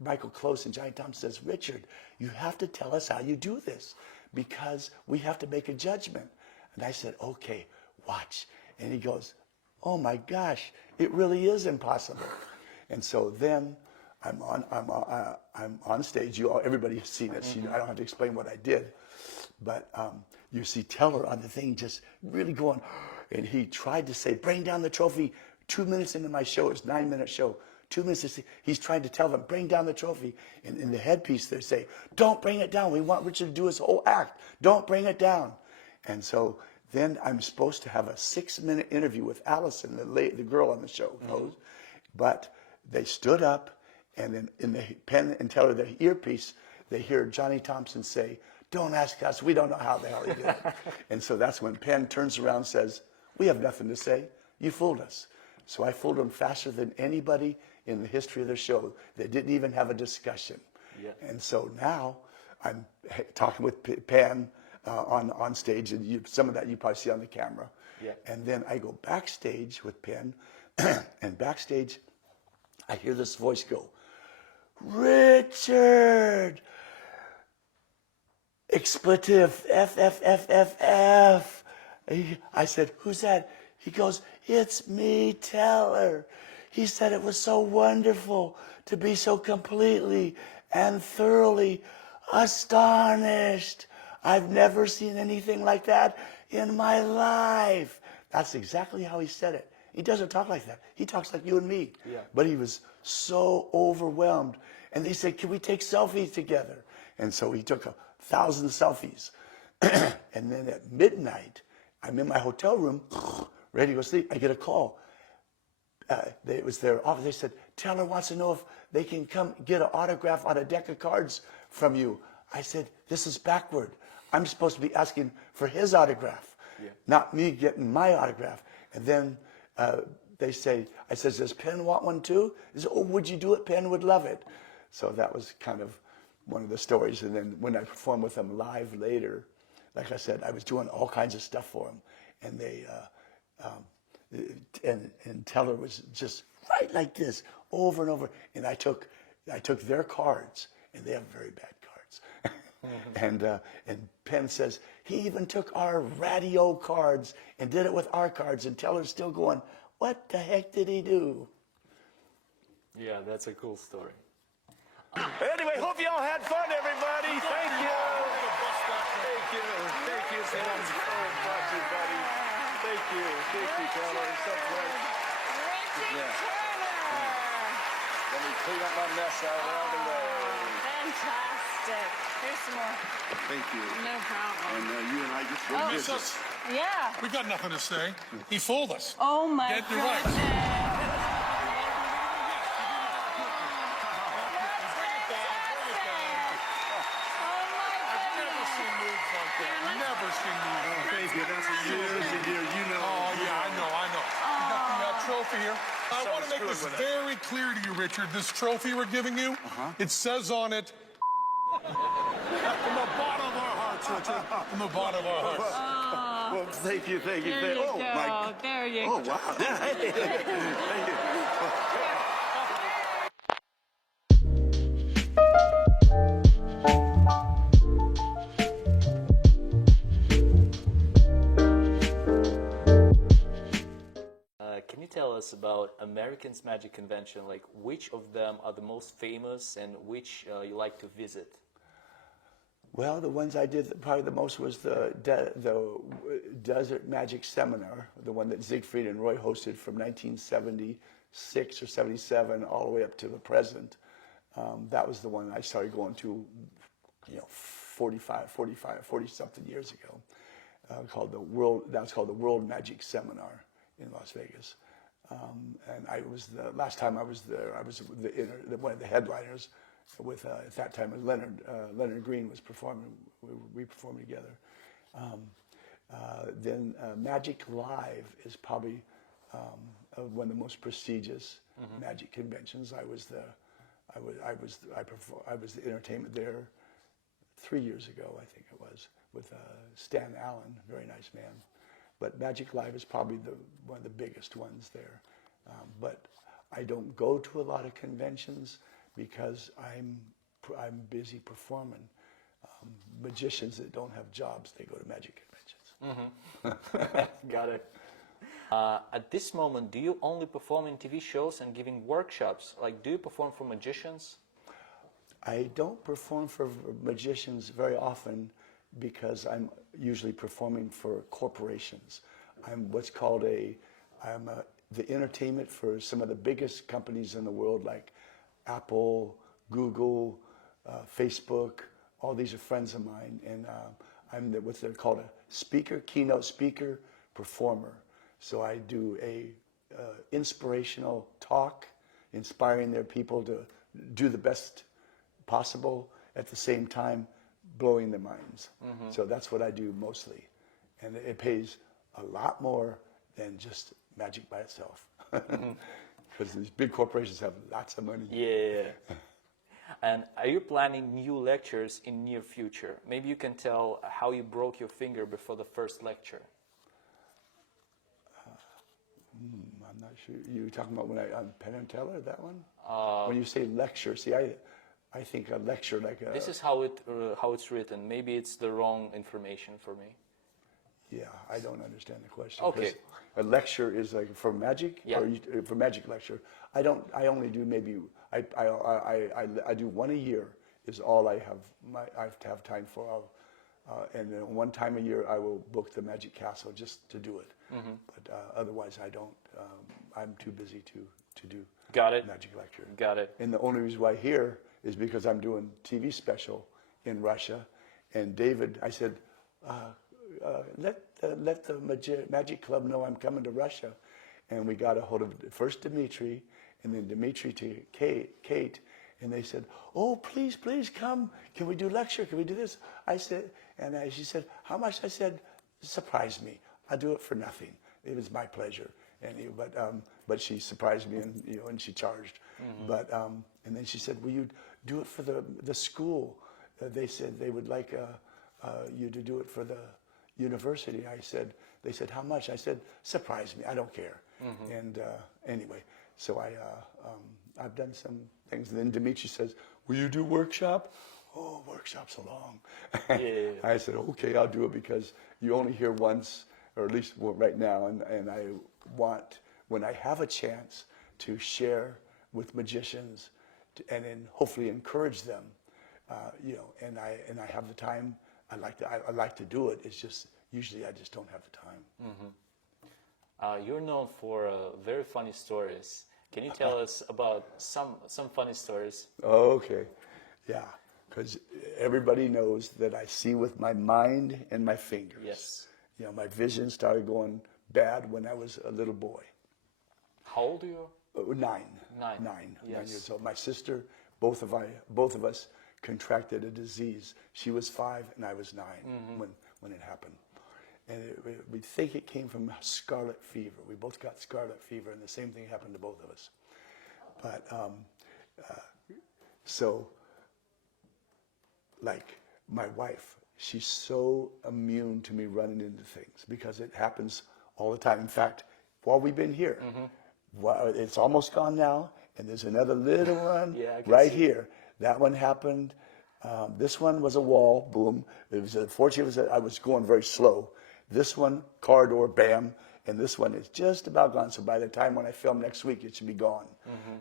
Michael Close and Johnny Thompson says, Richard, you have to tell us how you do this because we have to make a judgment. And I said, okay, watch. And he goes, oh my gosh, it really is impossible. And so then I'm on stage. Everybody's seen it. So I don't have to explain what I did. But you see Teller on the thing just really going. And he tried to say, bring down the trophy. 2 minutes into my show, it's a 9-minute show. 2 minutes, he's trying to tell them, bring down the trophy. And in the headpiece, they say, don't bring it down. We want Richard to do his whole act. Don't bring it down. And so then I'm supposed to have a 6-minute interview with Allison, the girl on the show. But they stood up, and then in the Penn and Teller, the earpiece, they hear Johnny Thompson say, don't ask us, we don't know how the hell he did it. And so that's when Penn turns around and says, we have nothing to say. You fooled us. So I fooled them faster than anybody in the history of the show. They didn't even have a discussion. Yeah. And so now I'm talking with Penn on stage, and some of that you probably see on the camera. Yeah. And then I go backstage with Penn, and backstage I hear this voice go, Richard! Expletive, F, F, F, F, F. I said, who's that? He goes, it's me, Teller. He said it was so wonderful to be so completely and thoroughly astonished. I've never seen anything like that in my life. That's exactly how he said it. He doesn't talk like that. He talks like you and me. Yeah. But he was so overwhelmed. And they said, can we take selfies together? And so he took 1,000 selfies. And then at midnight, I'm in my hotel room, ready to go sleep. I get a call. It was their office. They said, Teller wants to know if they can come get an autograph on a deck of cards from you. I said, this is backward. I'm supposed to be asking for his autograph, not me getting my autograph. And then they say, I said, does Penn want one too? They said, oh, would you do it? Penn would love it. So that was kind of one of the stories. And then when I performed with them live later, like I said, I was doing all kinds of stuff for them. And they, and Teller was just right like this over and over. And I took their cards, and they have very bad cards. And Penn says, he even took our radio cards and did it with our cards. And Teller's still going, what the heck did he do? Yeah, that's a cool story. Anyway, hope you all had fun, everybody. Thank you. Thank you. Thank you so much, buddy. Thank you. Thank you, Teller. So great. Richard Turner. Let me clean up my mess out around the way. Fantastic. Here's some more. Thank you. No problem. And you and I just go business. Yeah. We got nothing to say. He fooled us. Oh my Get your rights. goodness. Never seen moves. Thank you. That's years and years. You know. Oh, yeah, I know. You got the trophy here. I want to make this very clear to you, Richard. This trophy we're giving you, it says on it, from the bottom of our hearts, Richard. From the bottom of our hearts. Well, thank you. There you go. There you go. Oh, wow. Thank you. Can you tell us about American's Magic Convention? Like, which of them are the most famous and which you like to visit? Well, the ones I did probably the most was the Desert Magic Seminar, the one that Siegfried and Roy hosted from 1976 or 77 all the way up to the present. That was the one I started going to, 40 something years ago. Called the World Magic Seminar in Las Vegas. And I was last time I was there, I was one of the headliners with, at that time, Leonard Green was performing, we performed together. Then Magic Live is probably one of the most prestigious magic conventions. I was the entertainment there 3 years ago, I think it was, with Stan Allen, very nice man. But Magic Live is probably one of the biggest ones there. But I don't go to a lot of conventions because I'm busy performing. Magicians that don't have jobs, they go to magic conventions. Got it. At this moment, do you only perform in TV shows and giving workshops? Like, do you perform for magicians? I don't perform for magicians very often because I'm usually performing for corporations. I'm what's called the entertainment for some of the biggest companies in the world, like Apple, Google, Facebook. All these are friends of mine, and I'm what they're called a speaker, keynote speaker, performer. So I do a inspirational talk, inspiring their people to do the best possible, at the same time blowing their minds. So that's what I do mostly, and it pays a lot more than just magic by itself, because these big corporations have lots of money. Yeah. And are you planning new lectures in near future? Maybe you can tell how you broke your finger before the first lecture. I'm not sure. You talking about when on Penn and Teller, that one? When you say lecture, see, I think a lecture like a... This is how it's written. Maybe it's the wrong information for me. Yeah, I don't understand the question. Okay. A lecture is like for magic, Yeah. or for magic lecture. I only do maybe I do one a year is all I have to have time for. And then one time a year I will book the Magic Castle just to do it. But otherwise I don't. I'm too busy to do magic lecture. Got it. And the only reason why I'm here is because I'm doing TV special in Russia. And David, I said, let the Magic Club know I'm coming to Russia. And we got a hold of first Dmitry, and then Dmitry to Kate, and they said, oh, please come. Can we do lecture? Can we do this? I said, and she said, how much? I said, surprise me. I'll do it for nothing. It was my pleasure. But she surprised me, and she charged. But and then she said, will you do it for the school? They said they would like you to do it for the university. They said, how much? I said, surprise me. I don't care. And anyway, so I've done some things. And then Dmitry says, will you do workshop? Oh, workshop's so long. Yeah. I said, okay, I'll do it because you only hear once, or at least right now. And I want, when I have a chance to share with magicians and then hopefully encourage them, and I have the time, I like to do it. It's just, usually I just don't have the time. You're known for very funny stories. Can you tell us about some funny stories? Okay, yeah, because everybody knows that I see with my mind and my fingers. Yes. My vision started going bad when I was a little boy. How old are you? 9. Yes. 9 years old. My sister, both of us contracted a disease. She was 5 and I was 9 when it happened. And we think it came from scarlet fever. We both got scarlet fever, and the same thing happened to both of us. But so, like my wife, she's so immune to me running into things because it happens all the time. In fact, while we've been here, it's almost gone now, and there's another little one right here. That one happened. This one was a wall, boom. Fortunately, I was going very slow. This one, corridor, bam, and this one is just about gone. So by the time when I film next week, it should be gone.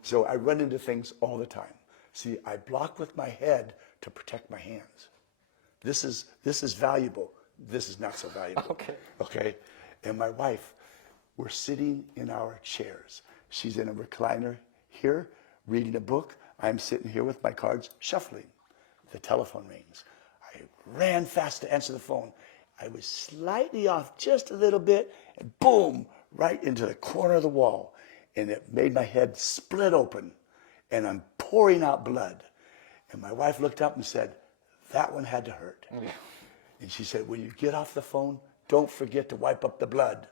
So I run into things all the time. See, I block with my head to protect my hands. This is valuable. This is not so valuable. Okay. And my wife, we're sitting in our chairs. She's in a recliner here, reading a book. I'm sitting here with my cards, shuffling. The telephone rings. I ran fast to answer the phone. I was slightly off just a little bit, and boom, right into the corner of the wall. And it made my head split open, and I'm pouring out blood. And my wife looked up and said, that one had to hurt. And she said, when you get off the phone, don't forget to wipe up the blood.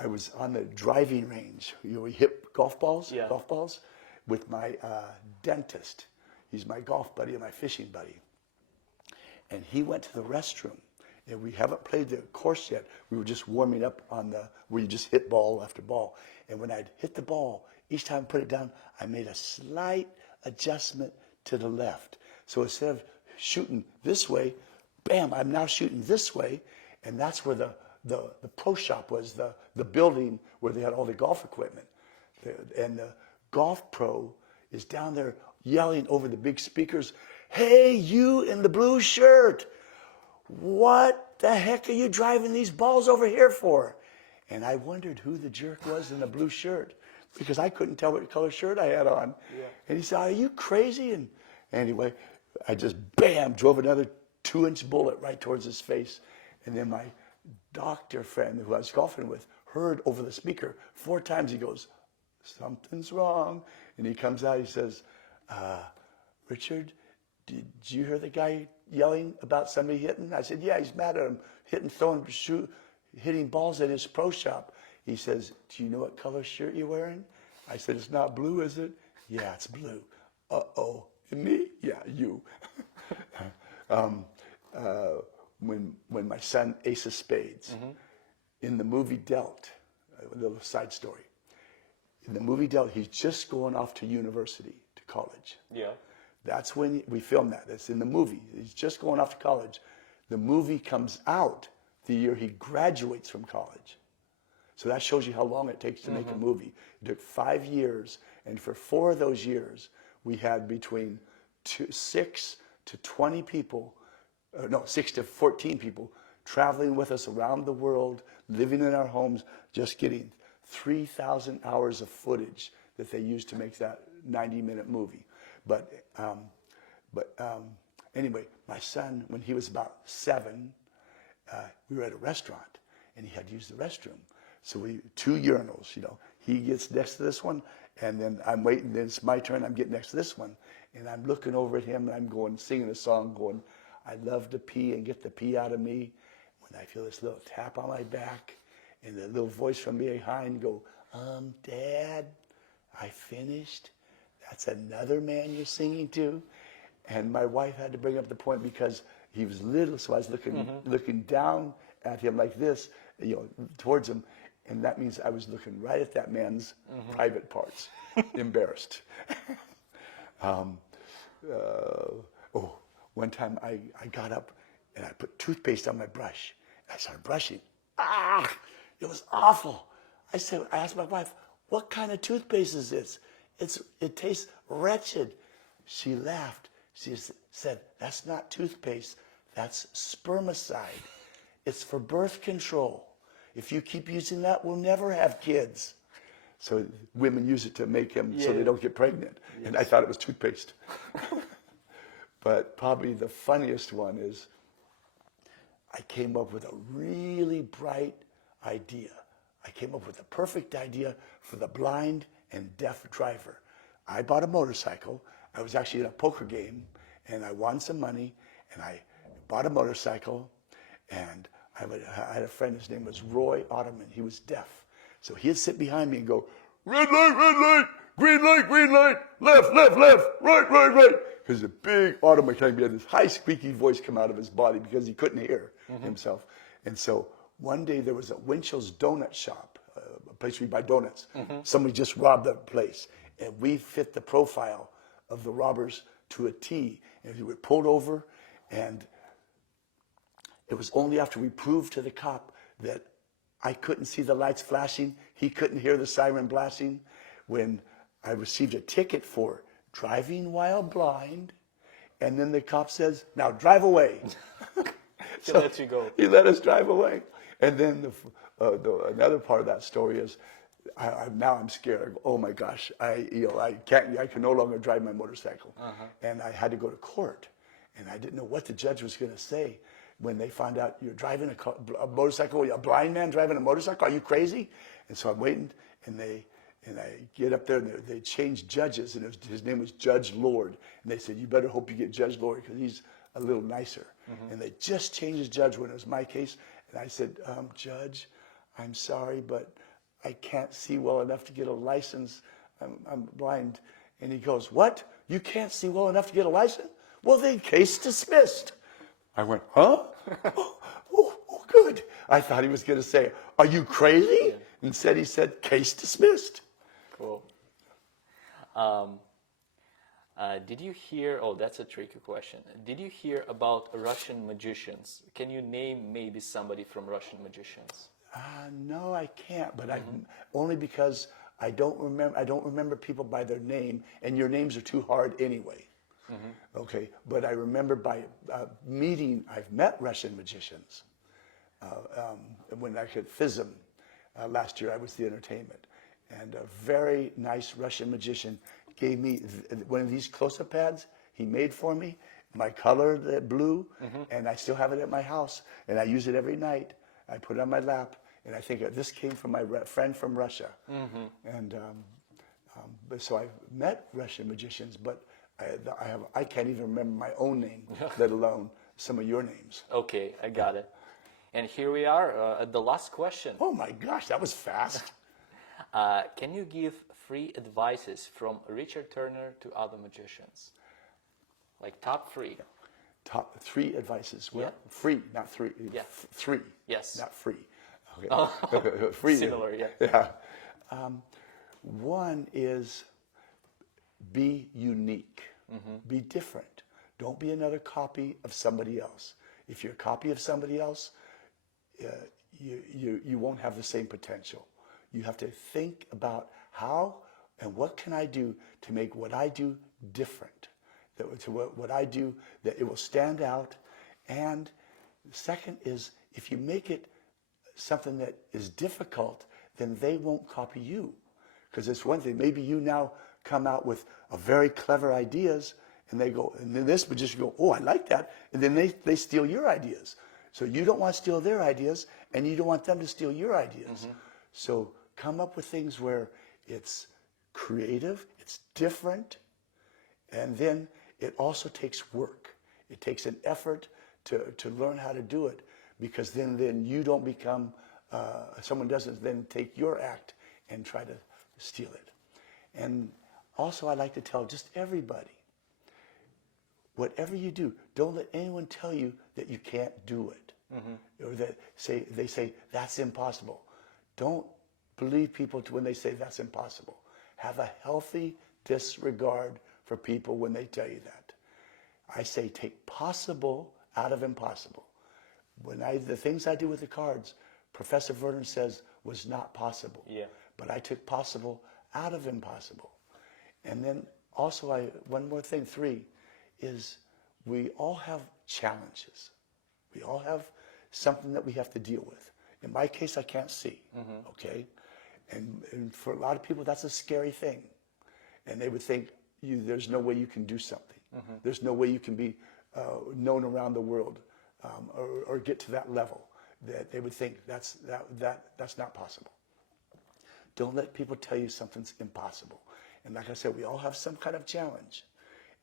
I was on the driving range. You know, we hit golf balls with my dentist. He's my golf buddy and my fishing buddy. And he went to the restroom. And we haven't played the course yet. We were just warming up on where you just hit ball after ball. And when I'd hit the ball, each time I put it down, I made a slight adjustment to the left. So instead of shooting this way, bam, I'm now shooting this way. And that's where the pro shop was, the building where they had all the golf equipment. And the golf pro is down there yelling over the big speakers, "Hey, you in the blue shirt, what the heck are you driving these balls over here for?" And I wondered who the jerk was in the blue shirt because I couldn't tell what color shirt I had on. Yeah. And he said, "Are you crazy?" And anyway, I just, bam, drove another 2-inch bullet right towards his face. And then my doctor friend who I was golfing with heard over the speaker 4 times. He goes, "Something's wrong." And he comes out, he says, "Richard, did you hear the guy yelling about somebody hitting?" I said, "Yeah, he's mad at him, hitting balls at his pro shop." He says, "Do you know what color shirt you're wearing?" I said, "It's not blue, is it?" "Yeah, it's blue." "Uh-oh." "And me?" "Yeah, you." When my son Ace of Spades, in the movie Dealt, a little side story. In the movie Dealt, he's just going off to university, to college. Yeah. That's when we filmed that. It's in the movie. He's just going off to college. The movie comes out the year he graduates from college. So that shows you how long it takes to make a movie. It took 5 years, and for 4 of those years, we had between 6 to 20 people, 6 to 14 people traveling with us around the world, living in our homes, just getting 3,000 hours of footage that they used to make that 90-minute movie. But anyway, my son, when he was about 7, we were at a restaurant, and he had to use the restroom. So 2 urinals, you know. He gets next to this one, and then I'm waiting. Then it's my turn. I'm getting next to this one, and I'm looking over at him, and I'm going, singing a song, going, "I love to pee and get the pee out of me." When I feel this little tap on my back, and the little voice from behind go, "Dad, I finished. That's another man you're singing to." And my wife had to bring up the point because he was little, so I was looking down at him like this, you know, towards him, and that means I was looking right at that man's private parts, embarrassed. One time I got up and I put toothpaste on my brush. I started brushing. It was awful. I asked my wife, "What kind of toothpaste is this? It tastes wretched." She laughed. She said, "That's not toothpaste. That's spermicide. It's for birth control. If you keep using that, we'll never have kids." So women use it to make them so they don't get pregnant. Yes. And I thought it was toothpaste. But probably the funniest one is I came up with a really bright idea. I came up with the perfect idea for the blind and deaf driver. I bought a motorcycle. I was actually in a poker game, and I won some money, and I bought a motorcycle, and I had a friend, his name was Roy Ottoman. He was deaf. So he'd sit behind me and go, "Red light, green light, left, right. Because a big automaton, he had this high squeaky voice come out of his body because he couldn't hear himself. And so one day there was a Winchell's donut shop, a place where you buy donuts. Somebody just robbed the place. And we fit the profile of the robbers to a T. And we were pulled over, and it was only after we proved to the cop that I couldn't see the lights flashing, he couldn't hear the siren blasting, when I received a ticket for driving while blind, and then the cop says, "Now drive away." He let you go. He let us drive away. And then another part of that story is, now I'm scared. Oh my gosh, I can no longer drive my motorcycle, and I had to go to court, and I didn't know what the judge was going to say when they found out you're driving a motorcycle, a blind man driving a motorcycle. Are you crazy? And so I'm waiting, and I get up there, and they changed judges, and his name was Judge Lord, and they said, "You better hope you get Judge Lord because he's a little nicer." And they just changed his judge when it was my case, and I said, "Judge, I'm sorry, but I can't see well enough to get a license. I'm blind. And he goes, what? You can't see well enough to get a license? Well, then case dismissed. I went, huh? oh, good. I thought he was going to say, are you crazy? Instead, he said, case dismissed. Cool. Did you hear, oh, that's a tricky question. Did you hear about Russian magicians? Can you name maybe somebody from Russian magicians? No, I can't, but only because I don't remember people by their name, and your names are too hard anyway. Okay, but I remember by meeting, I've met Russian magicians. When I could FISM last year, I was the entertainment. And a very nice Russian magician gave me one of these close-up pads he made for me, my color, that blue, and I still have it at my house, and I use it every night. I put it on my lap, and I think this came from my friend from Russia. And so I've met Russian magicians, but I can't even remember my own name, let alone some of your names. Okay, I got it. And here we are at the last question. Oh my gosh, that was fast. Can you give 3 advices from Richard Turner to other magicians? Like top 3. Top 3 advices. Well, Yeah. Free, not 3. Yeah. 3. Yes. Not free. Okay. Oh, Free. similar, yeah. Yeah. One is be unique. Be different. Don't be another copy of somebody else. If you're a copy of somebody else, you won't have the same potential. You have to think about how and what can I do to make what I do different, to what I do that it will stand out. And second is, if you make it something that is difficult, then they won't copy you. Because it's one thing, maybe you now come out with a very clever ideas, and they go, and then this would just go, oh, I like that, and then they steal your ideas. So you don't want to steal their ideas, and you don't want them to steal your ideas. So come up with things where it's creative, it's different, and then it also takes work. It takes an effort to learn how to do it, because then you don't become, someone doesn't then take your act and try to steal it. And also I like to tell just everybody, whatever you do, don't let anyone tell you that you can't do it. Or that they say, that's impossible. Don't believe people when they say that's impossible. Have a healthy disregard for people when they tell you that. I say take possible out of impossible. The things I do with the cards, Professor Vernon says was not possible. Yeah. But I took possible out of impossible. And then also one more thing, 3, is we all have challenges. We all have something that we have to deal with. In my case, I can't see, okay? And for a lot of people, that's a scary thing. And they would think, there's no way you can do something. There's no way you can be known around the world or get to that level. That they would think that's not possible. Don't let people tell you something's impossible. And like I said, we all have some kind of challenge.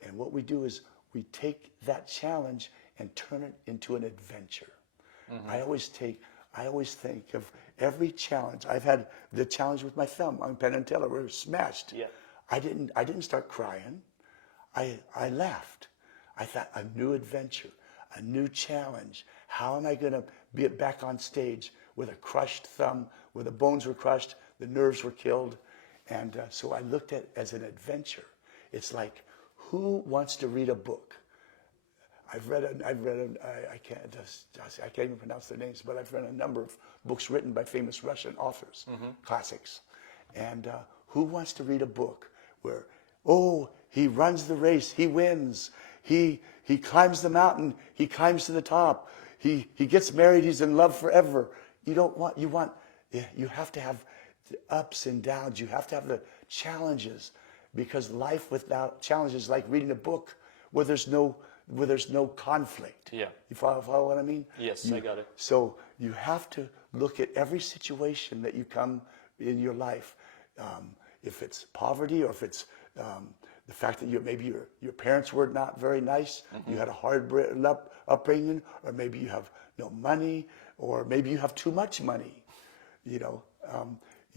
And what we do is we take that challenge and turn it into an adventure. I always think of every challenge. I've had the challenge with my thumb on Penn and Teller where it was smashed. Yeah. I didn't start crying. I laughed. I thought a new adventure, a new challenge. How am I going to be back on stage with a crushed thumb, where the bones were crushed, the nerves were killed? And so I looked at it as an adventure. It's like, who wants to read a book? I can't even pronounce their names, but I've read a number of books written by famous Russian authors, classics. And who wants to read a book where, oh, he runs the race, he wins, he climbs the mountain, he climbs to the top, he gets married, he's in love forever. You have to have the ups and downs, you have to have the challenges, because life without challenges is like reading a book where there's no conflict. Yeah. You follow what I mean? Yes, I got it. So you have to look at every situation that you come in your life. If it's poverty, or if it's the fact that maybe your parents were not very nice, you had a hard upbringing, or maybe you have no money, or maybe you have too much money.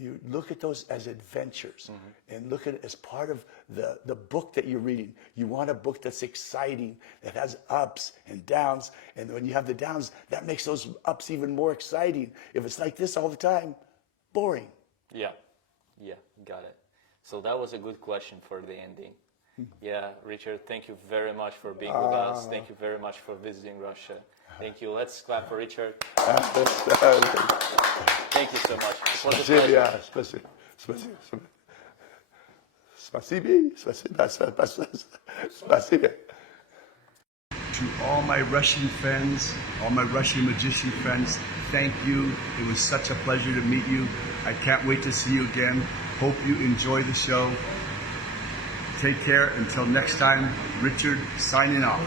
You look at those as adventures and look at it as part of the book that you're reading. You want a book that's exciting, that has ups and downs. And when you have the downs, that makes those ups even more exciting. If it's like this all the time, boring. Yeah, got it. So that was a good question for the ending. Yeah, Richard, thank you very much for being with us. Thank you very much for visiting Russia. Thank you. Let's clap for Richard. Thank you so much. It was a pleasure. Спасибо. To all my Russian friends, all my Russian magician friends, thank you. It was such a pleasure to meet you. I can't wait to see you again. Hope you enjoy the show. Take care. Until next time, Richard signing off.